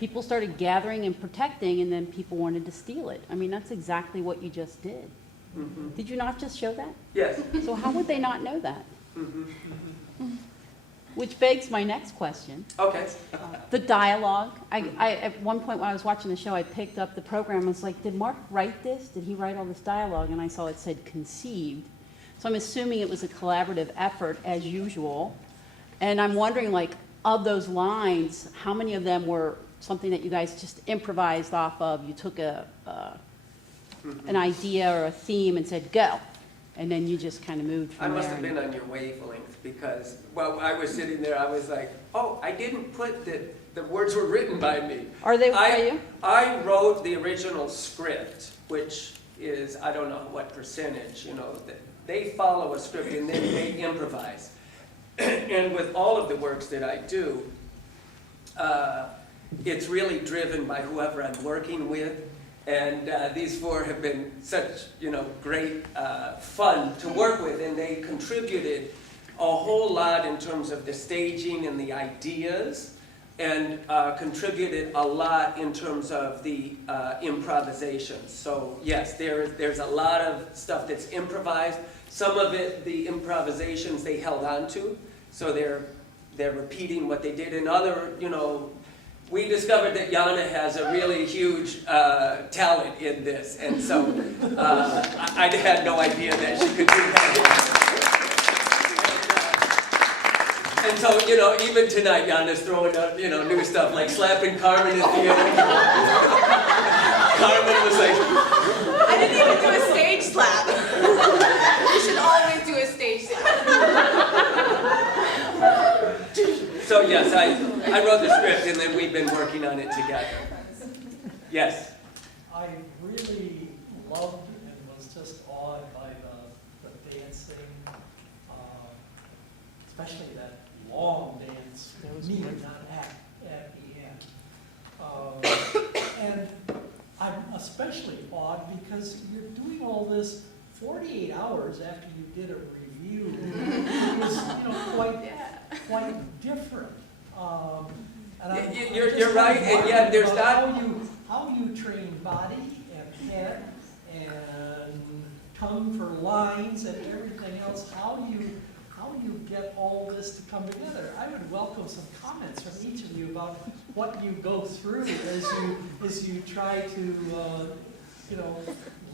People started gathering and protecting, and then people wanted to steal it. I mean, that's exactly what you just did. Mm-hmm. Did you not just show that? Yes. So how would they not know that? Mm-hmm. Which begs my next question. Okay. The dialogue. I at one point when I was watching the show, I picked up the program and was like, did Mark write this? Did he write all this dialogue? And I saw it said conceived. So I'm assuming it was a collaborative effort as usual. And I'm wondering, like, of those lines, how many of them were something that you guys just improvised off of? You took an idea or a theme and said, go. And then you just kind of moved I from must there. have been on your wavelength because while I was sitting there, I was like, oh, I didn't put that the words were written by me. Are they by you? I wrote the original script, which is, I don't know what percentage, you know, they follow a script and then they improvise. And with all of the works that I do, it's really driven by whoever I'm working with. And these four have been such, you know, great fun to work with, and they contributed a whole lot in terms of the staging and the ideas, and contributed a lot in terms of the improvisations. So yes, there's a lot of stuff that's improvised. Some of it, the improvisations, they held on to, so they're repeating what they did. And other, you know, we discovered that Yana has a really huge talent in this, and so I had no idea that she could do that. And so, you know, even tonight, Yana's throwing out, you know, new stuff, like slapping Carmen at the end. Carmen was like... I didn't even do a stage slap. You should always do a stage slap. So yes, I wrote the script, and then we've been working on it together. Yes? I really loved and was just awed by the dancing, especially that long dance, meter, not act, at the end. And I'm especially awed because you're doing all this 48 hours after you did a review. It was, you know, quite different. And You're right, and yet there's not... How you train body and head and tongue for lines and everything else, how you get all this to come together. I would welcome some comments from each of you about what you go through as you try to you know,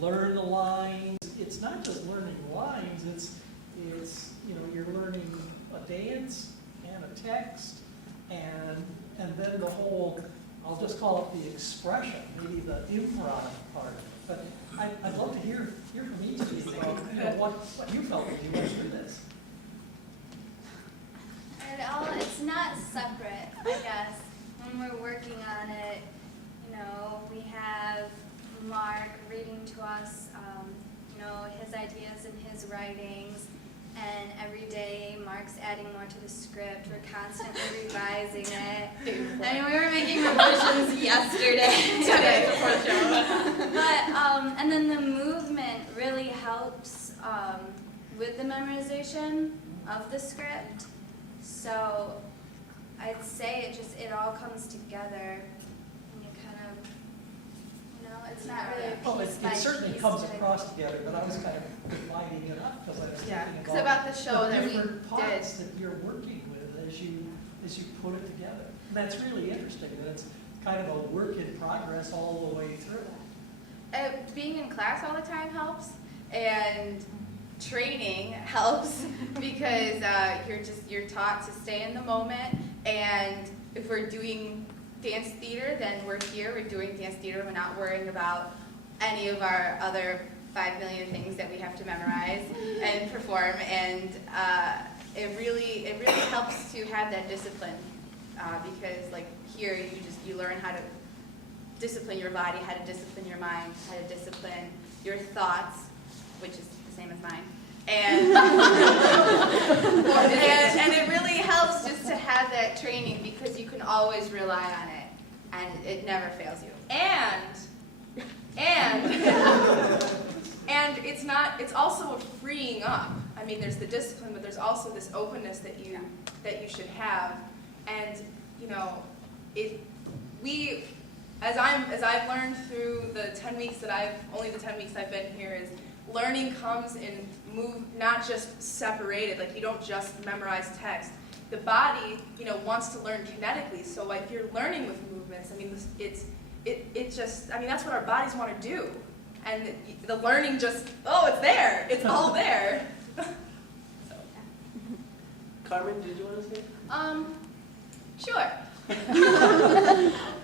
learn the lines. It's not just learning lines, it's you know, you're learning a dance and a text and then the whole, I'll just call it the expression, maybe the improv part. But I'd love to hear from each of you about, you know, what you felt as you went through this. It's not separate, I guess. When we're working on it, you know, we have Mark reading to us, you know, his ideas and his writings. And every day, Mark's adding more to the script. We're constantly revising it. I mean, we were making revisions yesterday. 2 days before the show. But, and then the movement really helps with the memorization of the script. So, I'd say it all comes together, and you kind of, it's not really a Well, piece by it certainly piece comes type. across together, but I was kind of dividing it up because I was Yeah, thinking 'cause about the show the that we different parts did. that you're working with as you put it together. And that's really interesting. That it's kind of a work in progress all the way through. Being in class all the time helps, and training helps because you're taught to stay in the moment. And if we're doing dance theater, then we're doing dance theater. We're not worrying about any of our other 5 million things that we have to memorize and perform. And it really helps to have that discipline because like here you learn how to discipline your body, how to discipline your mind, how to discipline your thoughts, which is the same as mine. And and it really helps just to have that training because you can always rely on it and it never fails you. And it's also a freeing up. I mean, there's the discipline, but there's also this openness that you should have. And as I've learned through the 10 weeks only the 10 weeks I've been here, is learning comes in not just separated, like you don't just memorize text. The body, wants to learn kinetically. So like you're learning with movements. I mean, it's that's what our bodies want to do. And the learning it's there. It's all there. Carmen, did you want to say? Sure.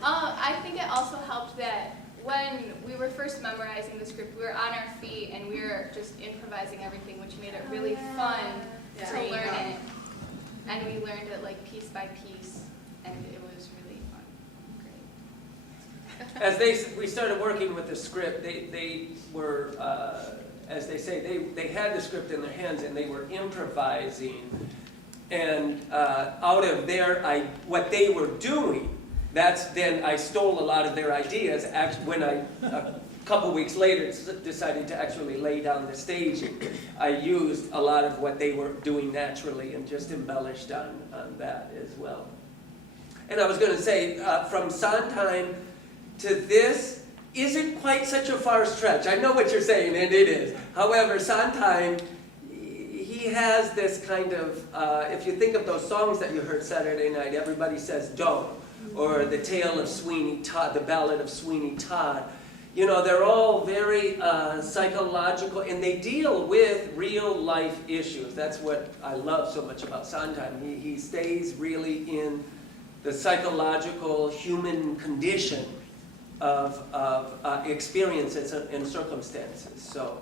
I think it also helped that when we were first memorizing the script, we were on our feet and we were just improvising everything, which made it really fun to learn it. And we learned it like piece by piece, and it was really fun. Great. As we started working with the script, they were, as they say, they had the script in their hands and they were improvising. And out of what they were doing, then I stole a lot of their ideas. When a couple weeks later decided to actually lay down the staging, I used a lot of what they were doing naturally and just embellished on that as well. And I was going to say, from Sondheim to this isn't quite such a far stretch. I know what you're saying, and it is. However, Sondheim, he has this kind of, if you think of those songs that you heard Saturday night, Everybody Says Don't, or The Tale of Sweeney Todd, the Ballad of Sweeney Todd. They're all very psychological, and they deal with real life issues. That's what I love so much about Sondheim. He stays really in the psychological human condition of experiences and circumstances. So,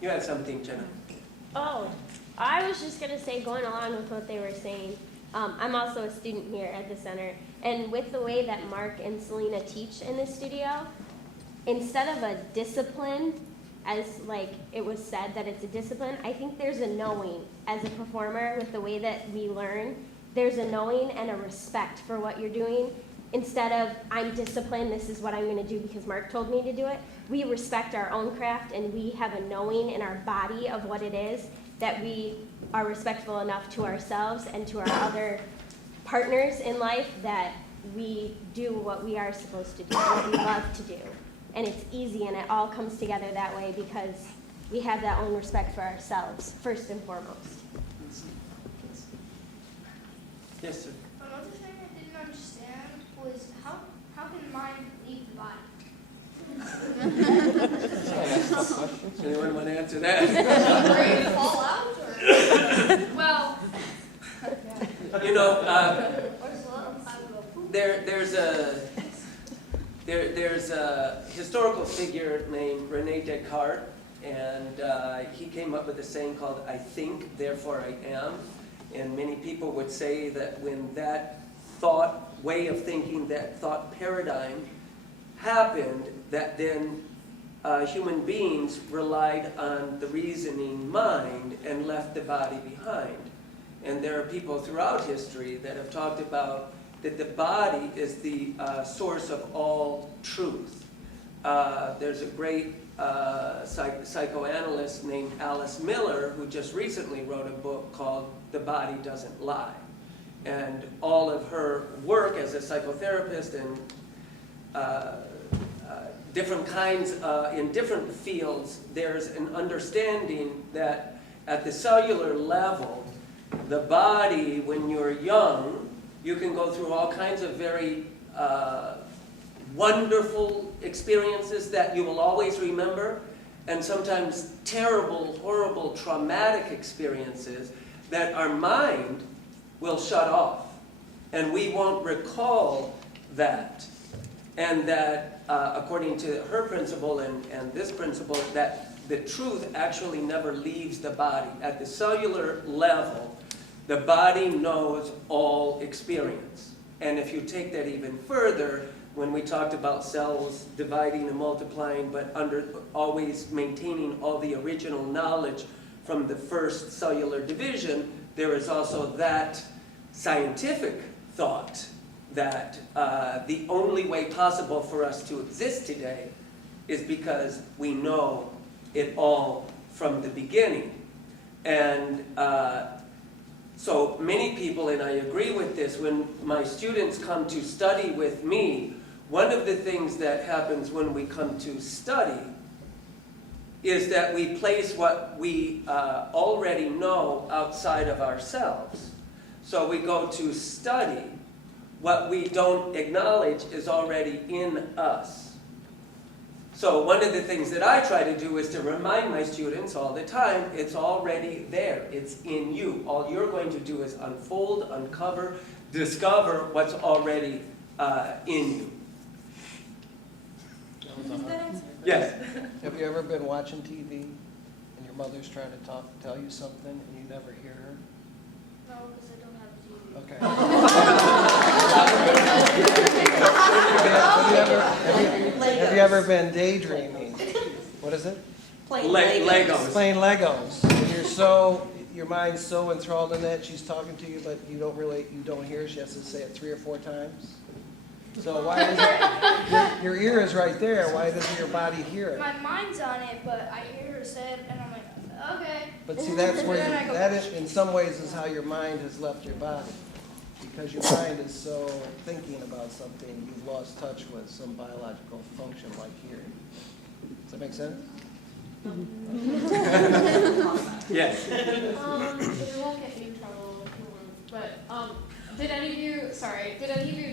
you had something, Jenna. Oh, I was just going to say, going along with what they were saying, I'm also a student here at the center, and with the way that Mark and Selena teach in the studio, instead of a discipline, as like it was said that it's a discipline, I think there's a knowing as a performer with the way that we learn. There's a knowing and a respect for what you're doing. Instead of, I'm disciplined, this is what I'm going to do because Mark told me to do it, we respect our own craft and we have a knowing in our body of what it is, that we are respectful enough to ourselves and to our other partners in life that we do what we are supposed to do, what we love to do. And it's easy, and it all comes together that way because we have that own respect for ourselves, first and foremost. Yes, sir. Another thing I didn't understand was how can the mind leave the body? Anyone want to answer that? Brain fall out, or? Well, there's a historical figure named René Descartes, and he came up with a saying called "I think, therefore I am." And many people would say that when that way of thinking, that thought paradigm happened, that then human beings relied on the reasoning mind and left the body behind. And there are people throughout history that have talked about that the body is the source of all truth. There's a great psychoanalyst named Alice Miller who just recently wrote a book called The Body Doesn't Lie. and all of her work as a psychotherapist and different kinds, in different fields, there's an understanding that at the cellular level, the body, when you're young, you can go through all kinds of very wonderful experiences that you will always remember, and sometimes terrible, horrible, traumatic experiences that our mind will shut off, and we won't recall that. And that, according to her principle and this principle, that the truth actually never leaves the body. At the cellular level, the body knows all experience. And if you take that even further, when we talked about cells dividing and multiplying, but always maintaining all the original knowledge from the first cellular division, there is also that scientific thought that the only way possible for us to exist today is because we know it all from the beginning. And so many people, and I agree with this, when my students come to study with me, one of the things that happens when we come to study is that we place what we already know outside of ourselves. So we go to study what we don't acknowledge is already in us. So one of the things that I try to do is to remind my students all the time, it's already there, it's in you. All you're going to do is unfold, uncover, discover what's already in you. Yes? Have you ever been watching TV and your mother's trying to tell you something and you never hear her? No, because I don't have a TV. Okay. Have you ever been daydreaming? What is it? Legos. Playing Legos. And your mind's so enthralled in that, she's talking to you, but you don't hear. She has to say it 3 or 4 times. So why is it, your ear is right there. Why doesn't your body hear it? My mind's on it, but I hear her say it, and I'm like, okay. But see, that's where that is, in some ways, is how your mind has left your body. Because your mind is so thinking about something, you've lost touch with some biological function like hearing. Does that make sense? Yes. It won't get me in trouble, but did any of you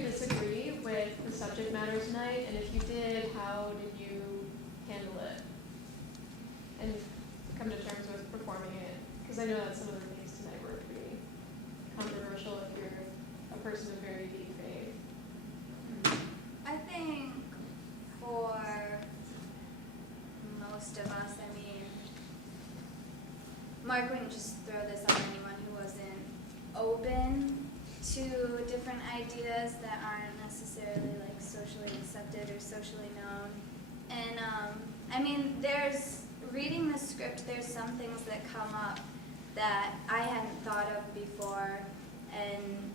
disagree with the subject matter tonight? And if you did, how did you handle it? And come to terms with performing it? Because I know that some of the things tonight were pretty controversial if you're a person of very deep faith. I think for most of us, I mean, Mark wouldn't just throw this on anyone who wasn't open to different ideas that aren't necessarily like socially accepted or socially known. And I mean, reading the script, there's some things that come up that I hadn't thought of before, and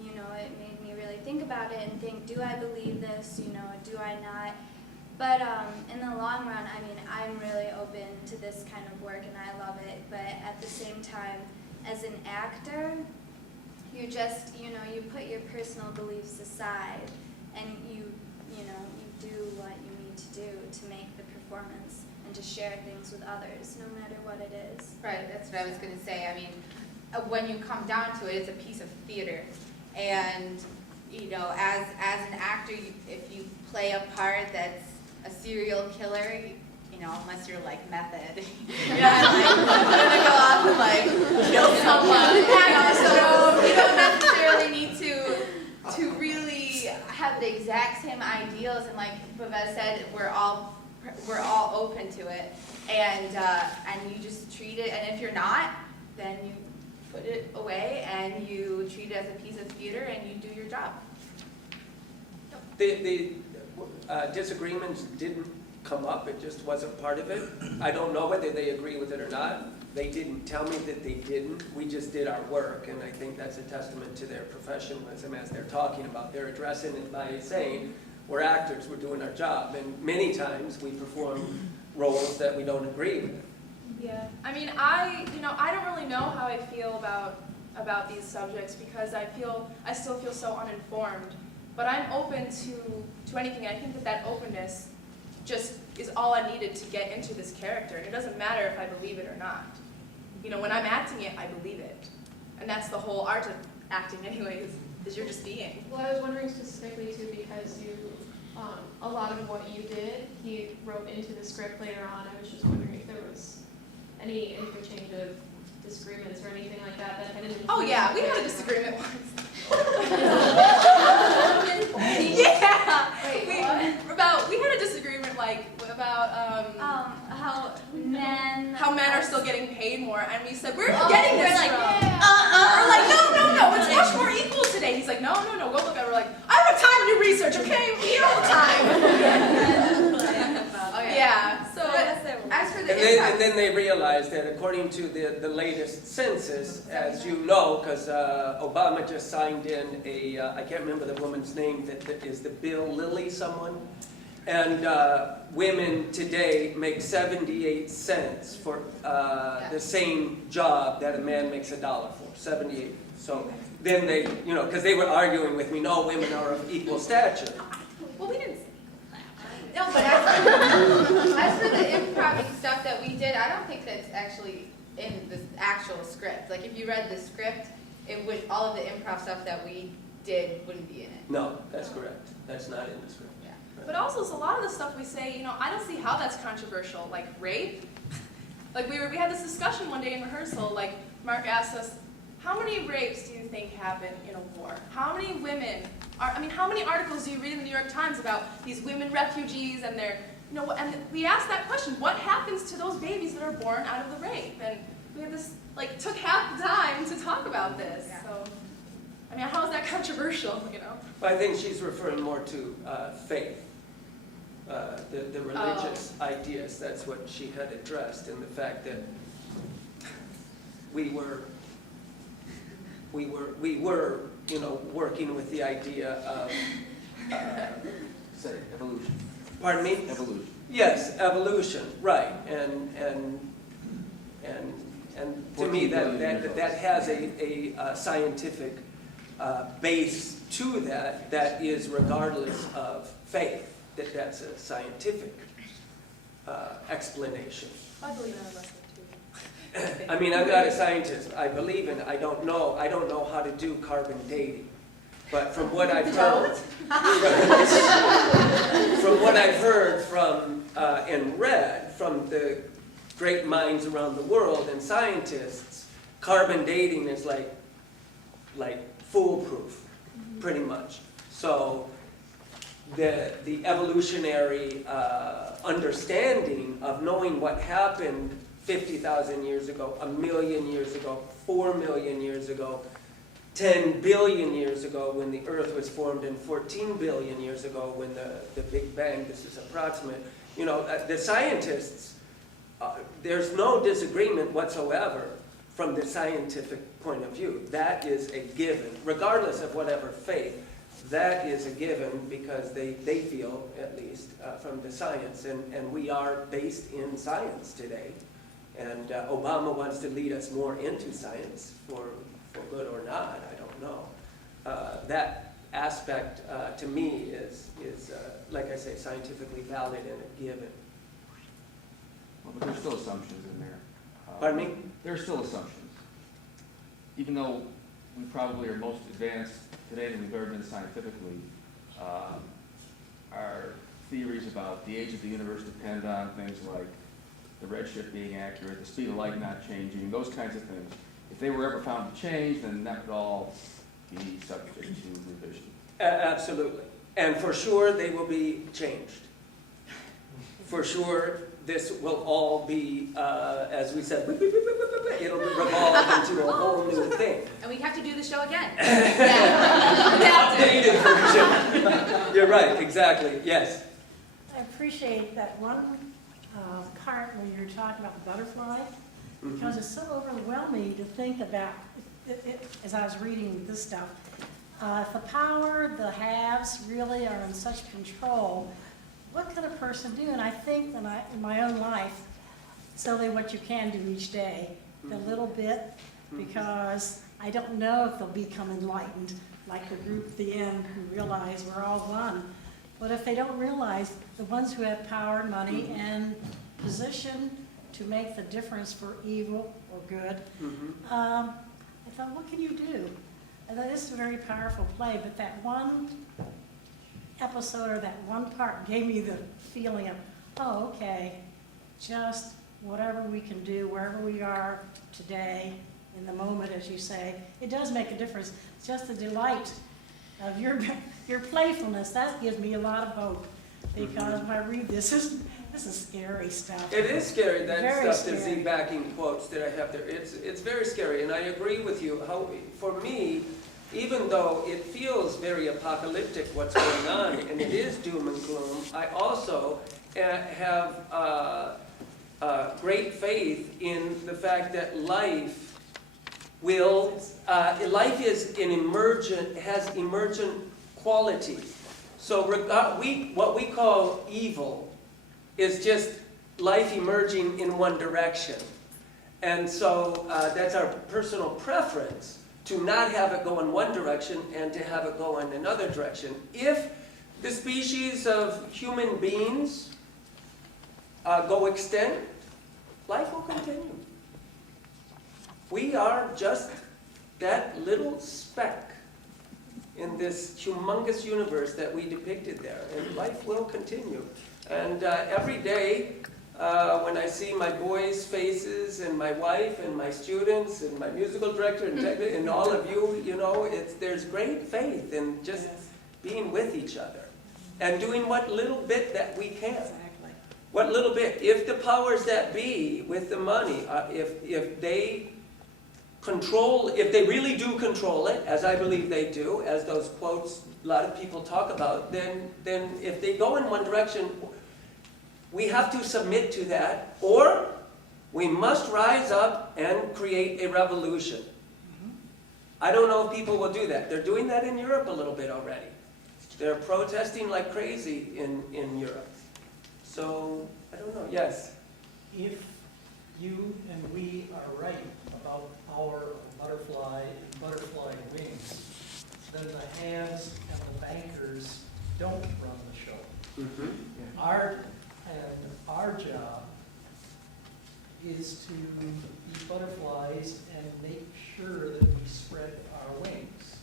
you know, it made me really think about it and think, do I believe this, you know, do I not? But in the long run, I mean, I'm really open to this kind of work and I love it, but at the same time, as an actor, you just, you know, you put your personal beliefs aside and you do what you need to do to make the performance and to share things with others, no matter what it is. Right, that's what I was going to say. I mean, when you come down to it, it's a piece of theater. And, you know, as an actor, if you play a part that's a serial killer, you know, unless you're like Method, you're not like gonna go off and like kill someone. So you don't necessarily need to really have the exact same ideals. And like Bevez said, we're all open to it, and you just treat it. And if you're not, then you put it away and you treat it as a piece of theater and you do your job. The disagreements didn't come up, it just wasn't part of it. I don't know whether they agree with it or not. They didn't tell me that they didn't. We just did our work, and I think that's a testament to their professionalism as they're talking about. They're addressing it by saying, we're actors, we're doing our job, and many times we perform roles that we don't agree with. Yeah, I mean, I don't really know how I feel about about these subjects because I still feel so uninformed. But I'm open to anything. I think that openness just is all I needed to get into this character. And it doesn't matter if I believe it or not. You know, when I'm acting it, I believe it. And that's the whole art of acting anyways, is you're just being. Well, I was wondering specifically too because you, a lot of what you did, he wrote into the script later on. I was just wondering if there was any interchange of disagreements or anything like that that had anything. Oh yeah, we had a disagreement once. Yeah. Wait, We had a disagreement about how men are still getting paid more, and we said, where are you getting this from? We're like, no, it's much more equal today. He's like, no, go look at it. We're like, I don't have time to do research, okay? We don't have time. Yeah, so as for the And then they realized that according to the latest census, as you know, because Obama just signed in I can't remember the woman's name, that is the Bill Lilly someone, and women today make 78 cents for the same job that a man makes $1 for, 78. So then they, because they were arguing with me, no, women are of equal stature. Well, we didn't. No, but as for the improv stuff that we did, I don't think that's actually in the actual script. Like if you read the script, all of the improv stuff that we did wouldn't be in it. No, that's correct. That's not in the script. Yeah. Right. But also, so a lot of the stuff we say, I don't see how that's controversial. Like rape. Like we had this discussion one day in rehearsal. Like Mark asked us, how many rapes do you think happen in a war? How many women how many articles do you read in the New York Times about these women refugees and their, and we asked that question, what happens to those babies that are born out of the rape? And we had this, took half the time to talk about this. Yeah. So, how is that controversial, But I think she's referring more to faith, the religious ideas. That's what she had addressed, and the fact that we were working with the idea of Evolution. Pardon me? Evolution. Yes, evolution, right, and to me that has a scientific base to that is regardless of faith, that's a scientific explanation. I believe in a lesson too. I'm not a scientist. I believe in. I don't know how to do carbon dating, but from what I've heard, and read from the great minds around the world and scientists, carbon dating is like foolproof, pretty much. So the evolutionary understanding of knowing what happened 50,000 years ago, 1 million years ago, 4 million years ago, 10 billion years ago when the Earth was formed, and 14 billion years ago when the Big Bang, this is approximate. The scientists, there's no disagreement whatsoever from the scientific point of view. That is a given, regardless of whatever faith. That is a given because they feel, at least, from the science, and we are based in science today. And Obama wants to lead us more into science, for good or not, I don't know. That aspect, to me, is like I say, scientifically valid and a given. Well, but there's still assumptions in there. Pardon me? There are still assumptions. Even though we probably are most advanced today than we've ever been scientifically, our theories about the age of the universe depend on things like the redshift being accurate, the speed of light not changing, those kinds of things. If they were ever found to change, then that would all be subject to revision. Absolutely. And for sure, they will be changed. For sure, this will all be, as we said, it'll revolve into a whole new thing. And we have to do the show again. Updated version. You're right, exactly, yes. I appreciate that one part where you're talking about the butterfly, because it's so overwhelming to think about, as I was reading this stuff, if the power, the haves really are in such control, what could a person do? And I think that in my own life, it's only what you can do each day, the little bit, because I don't know if they'll become enlightened, like the group at the end who realize we're all one. But if they don't realize, the ones who have power, money, and position to make the difference for evil or good, I thought, what can you do? And this is a very powerful play, but that one episode or that one part gave me the feeling of, oh, okay, just whatever we can do, wherever we are today, in the moment, as you say, it does make a difference. It's just the delight of your playfulness, that gives me a lot of hope. Because when I read this is scary stuff. It is scary, that Very stuff, the scary. Z backing quotes that I have there. It's very scary, and I agree with you. How, for me, even though it feels very apocalyptic what's going on, and it is doom and gloom, I also have great faith in the fact that life is an emergent, has emergent qualities. So what we call evil is just life emerging in one direction. And so that's our personal preference, to not have it go in one direction and to have it go in another direction. If the species of human beings go extinct, life will continue. We are just that little speck in this humongous universe that we depicted there, and life will continue. And every day, when I see my boys' faces, and my wife, and my students, and my musical director, and all of you, you know, there's great faith in just being with each other, and doing what little bit that we can. Exactly. What little bit? If the powers that be with the money, if they control, if they really do control it, as I believe they do, as those quotes a lot of people talk about, then if they go in one direction, we have to submit to that, or we must rise up and create a revolution. I don't know if people will do that. They're doing that in Europe a little bit already. They're protesting like crazy in Europe. So, I don't know, yes? If you and we are right about the power of butterfly and butterfly wings, then the haves and the bankers don't run the show. Our job is to be butterflies and make sure that we spread our wings.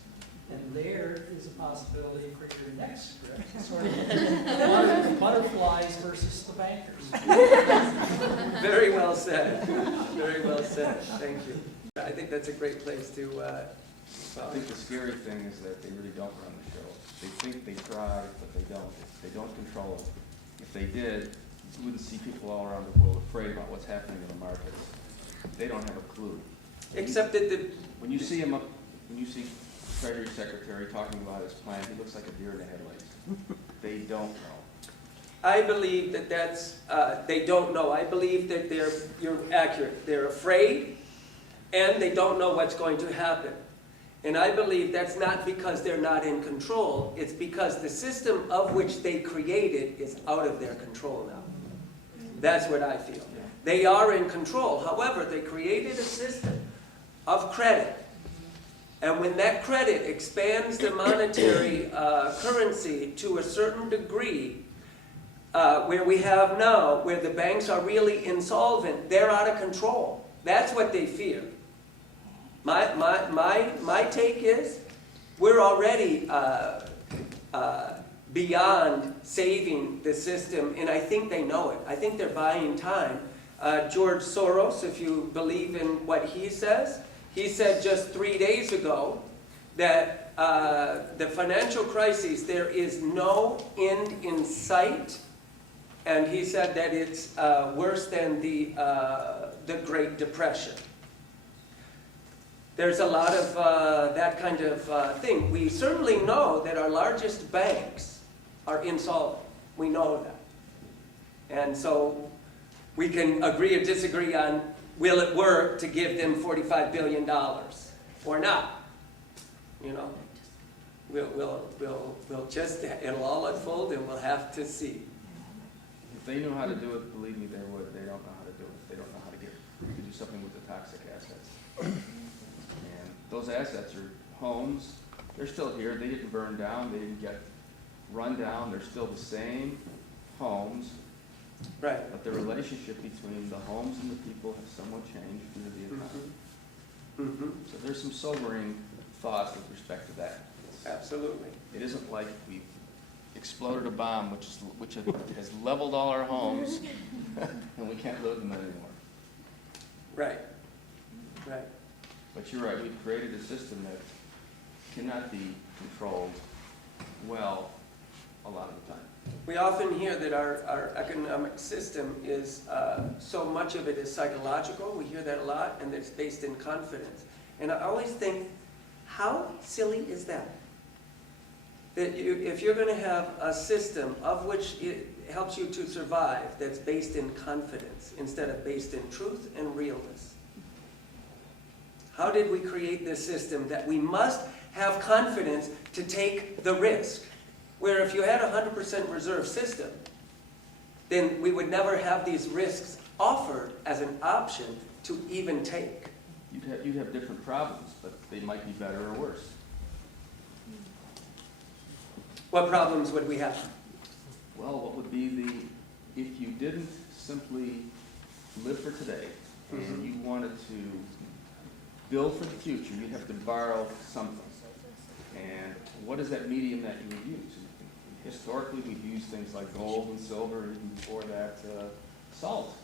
And there is a possibility for your next script, sort of butterflies versus the bankers. Very well said. Very well said. Thank you. I think that's a great place to. I think the scary thing is that they really don't run the show. They think they try, but they don't. They don't control it. If they did, you wouldn't see people all around the world afraid about what's happening in the markets. They don't have a clue. Except that when you see him when you see Treasury Secretary talking about his plan, he looks like a deer in the headlights. They don't know. I believe that that's, they don't know. I believe that you're accurate. They're afraid, and they don't know what's going to happen. And I believe that's not because they're not in control. It's because the system of which they created is out of their control now. That's what I feel. They are in control. However, they created a system of credit. And when that credit expands the monetary currency to a certain degree, where we have now, where the banks are really insolvent, they're out of control. That's what they fear. My take is, we're already beyond saving the system, and I think they know it. I think they're buying time. George Soros, if you believe in what he says, he said just 3 days ago that the financial crisis, there is no end in sight, and he said that it's worse than the Great Depression. There's a lot of that kind of thing. We certainly know that our largest banks are insolvent. We know that. And so we can agree or disagree on, will it work to give them $45 billion or not? You know, we'll just, it'll all unfold and we'll have to see. If they knew how to do it, believe me, they would. They don't know how to do it. They don't know how to do something with the toxic assets. those assets are homes. They're still here. They didn't burn down. They didn't get run down. They're still the same homes. Right. But the relationship between the homes and the people has somewhat changed due to the economy. Mm-hmm. So there's some sobering thoughts with respect to that. Absolutely. It isn't like we exploded a bomb which has leveled all our homes and we can't live in them anymore. Right. Right. But you're right, we've created a system that cannot be controlled well a lot of the time. We often hear that our economic system is, so much of it is psychological. We hear that a lot, and it's based in confidence. And I always think, how silly is that? That if you're going to have a system of which it helps you to survive that's based in confidence instead of based in truth and realness. How did we create this system that we must have confidence to take the risk? Where if you had a 100% reserve system, then we would never have these risks offered as an option to even take. You'd have different problems, but they might be better or worse. What problems would we have? Well, what would be if you didn't simply live for today and you wanted to build for the future, you'd have to borrow something. And what is that medium that you would use? Historically, we've used things like gold and silver, and even before that, salt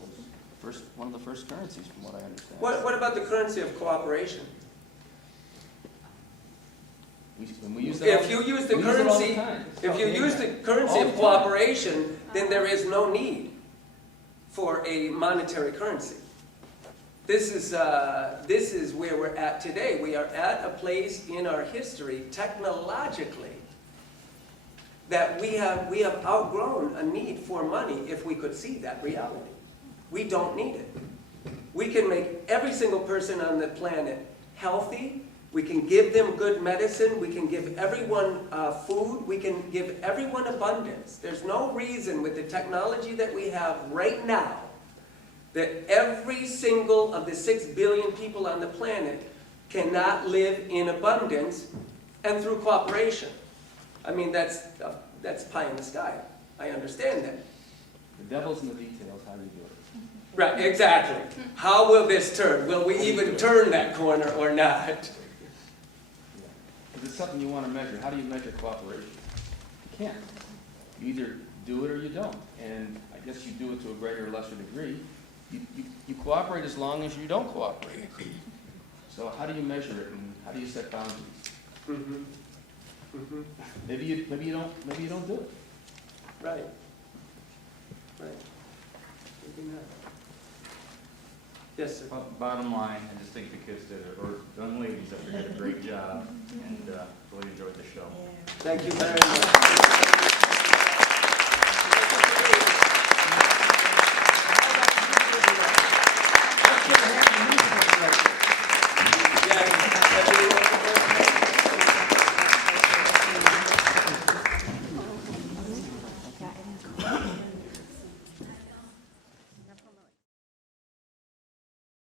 was one of the first currencies, from what I understand. What about the currency of cooperation? We use that If you use the currency of cooperation, then there is no need for a monetary currency. This is where we're at today. We are at a place in our history, technologically, that we have outgrown a need for money if we could see that reality. We don't need it. We can make every single person on the planet healthy. We can give them good medicine. We can give everyone food. We can give everyone abundance. There's no reason with the technology that we have right now that every single of the 6 billion people on the planet cannot live in abundance and through cooperation. I mean, that's pie in the sky. I understand that. The devil's in the details, how you do it. Right, exactly. How will this turn? Will we even turn that corner or not? Yeah. Because it's something you want to measure. How do you measure cooperation? You can't. You either do it or you don't. And I guess you do it to a greater or lesser degree. You cooperate as long as you don't cooperate. So how do you measure it, and how do you set boundaries? Mm-hmm. Mm-hmm. Maybe you don't do it. Right. Right. Maybe not. Yes, sir. Well, bottom line, I just think the kids or young ladies up there did a great job, and really enjoyed the show. Thank you very much.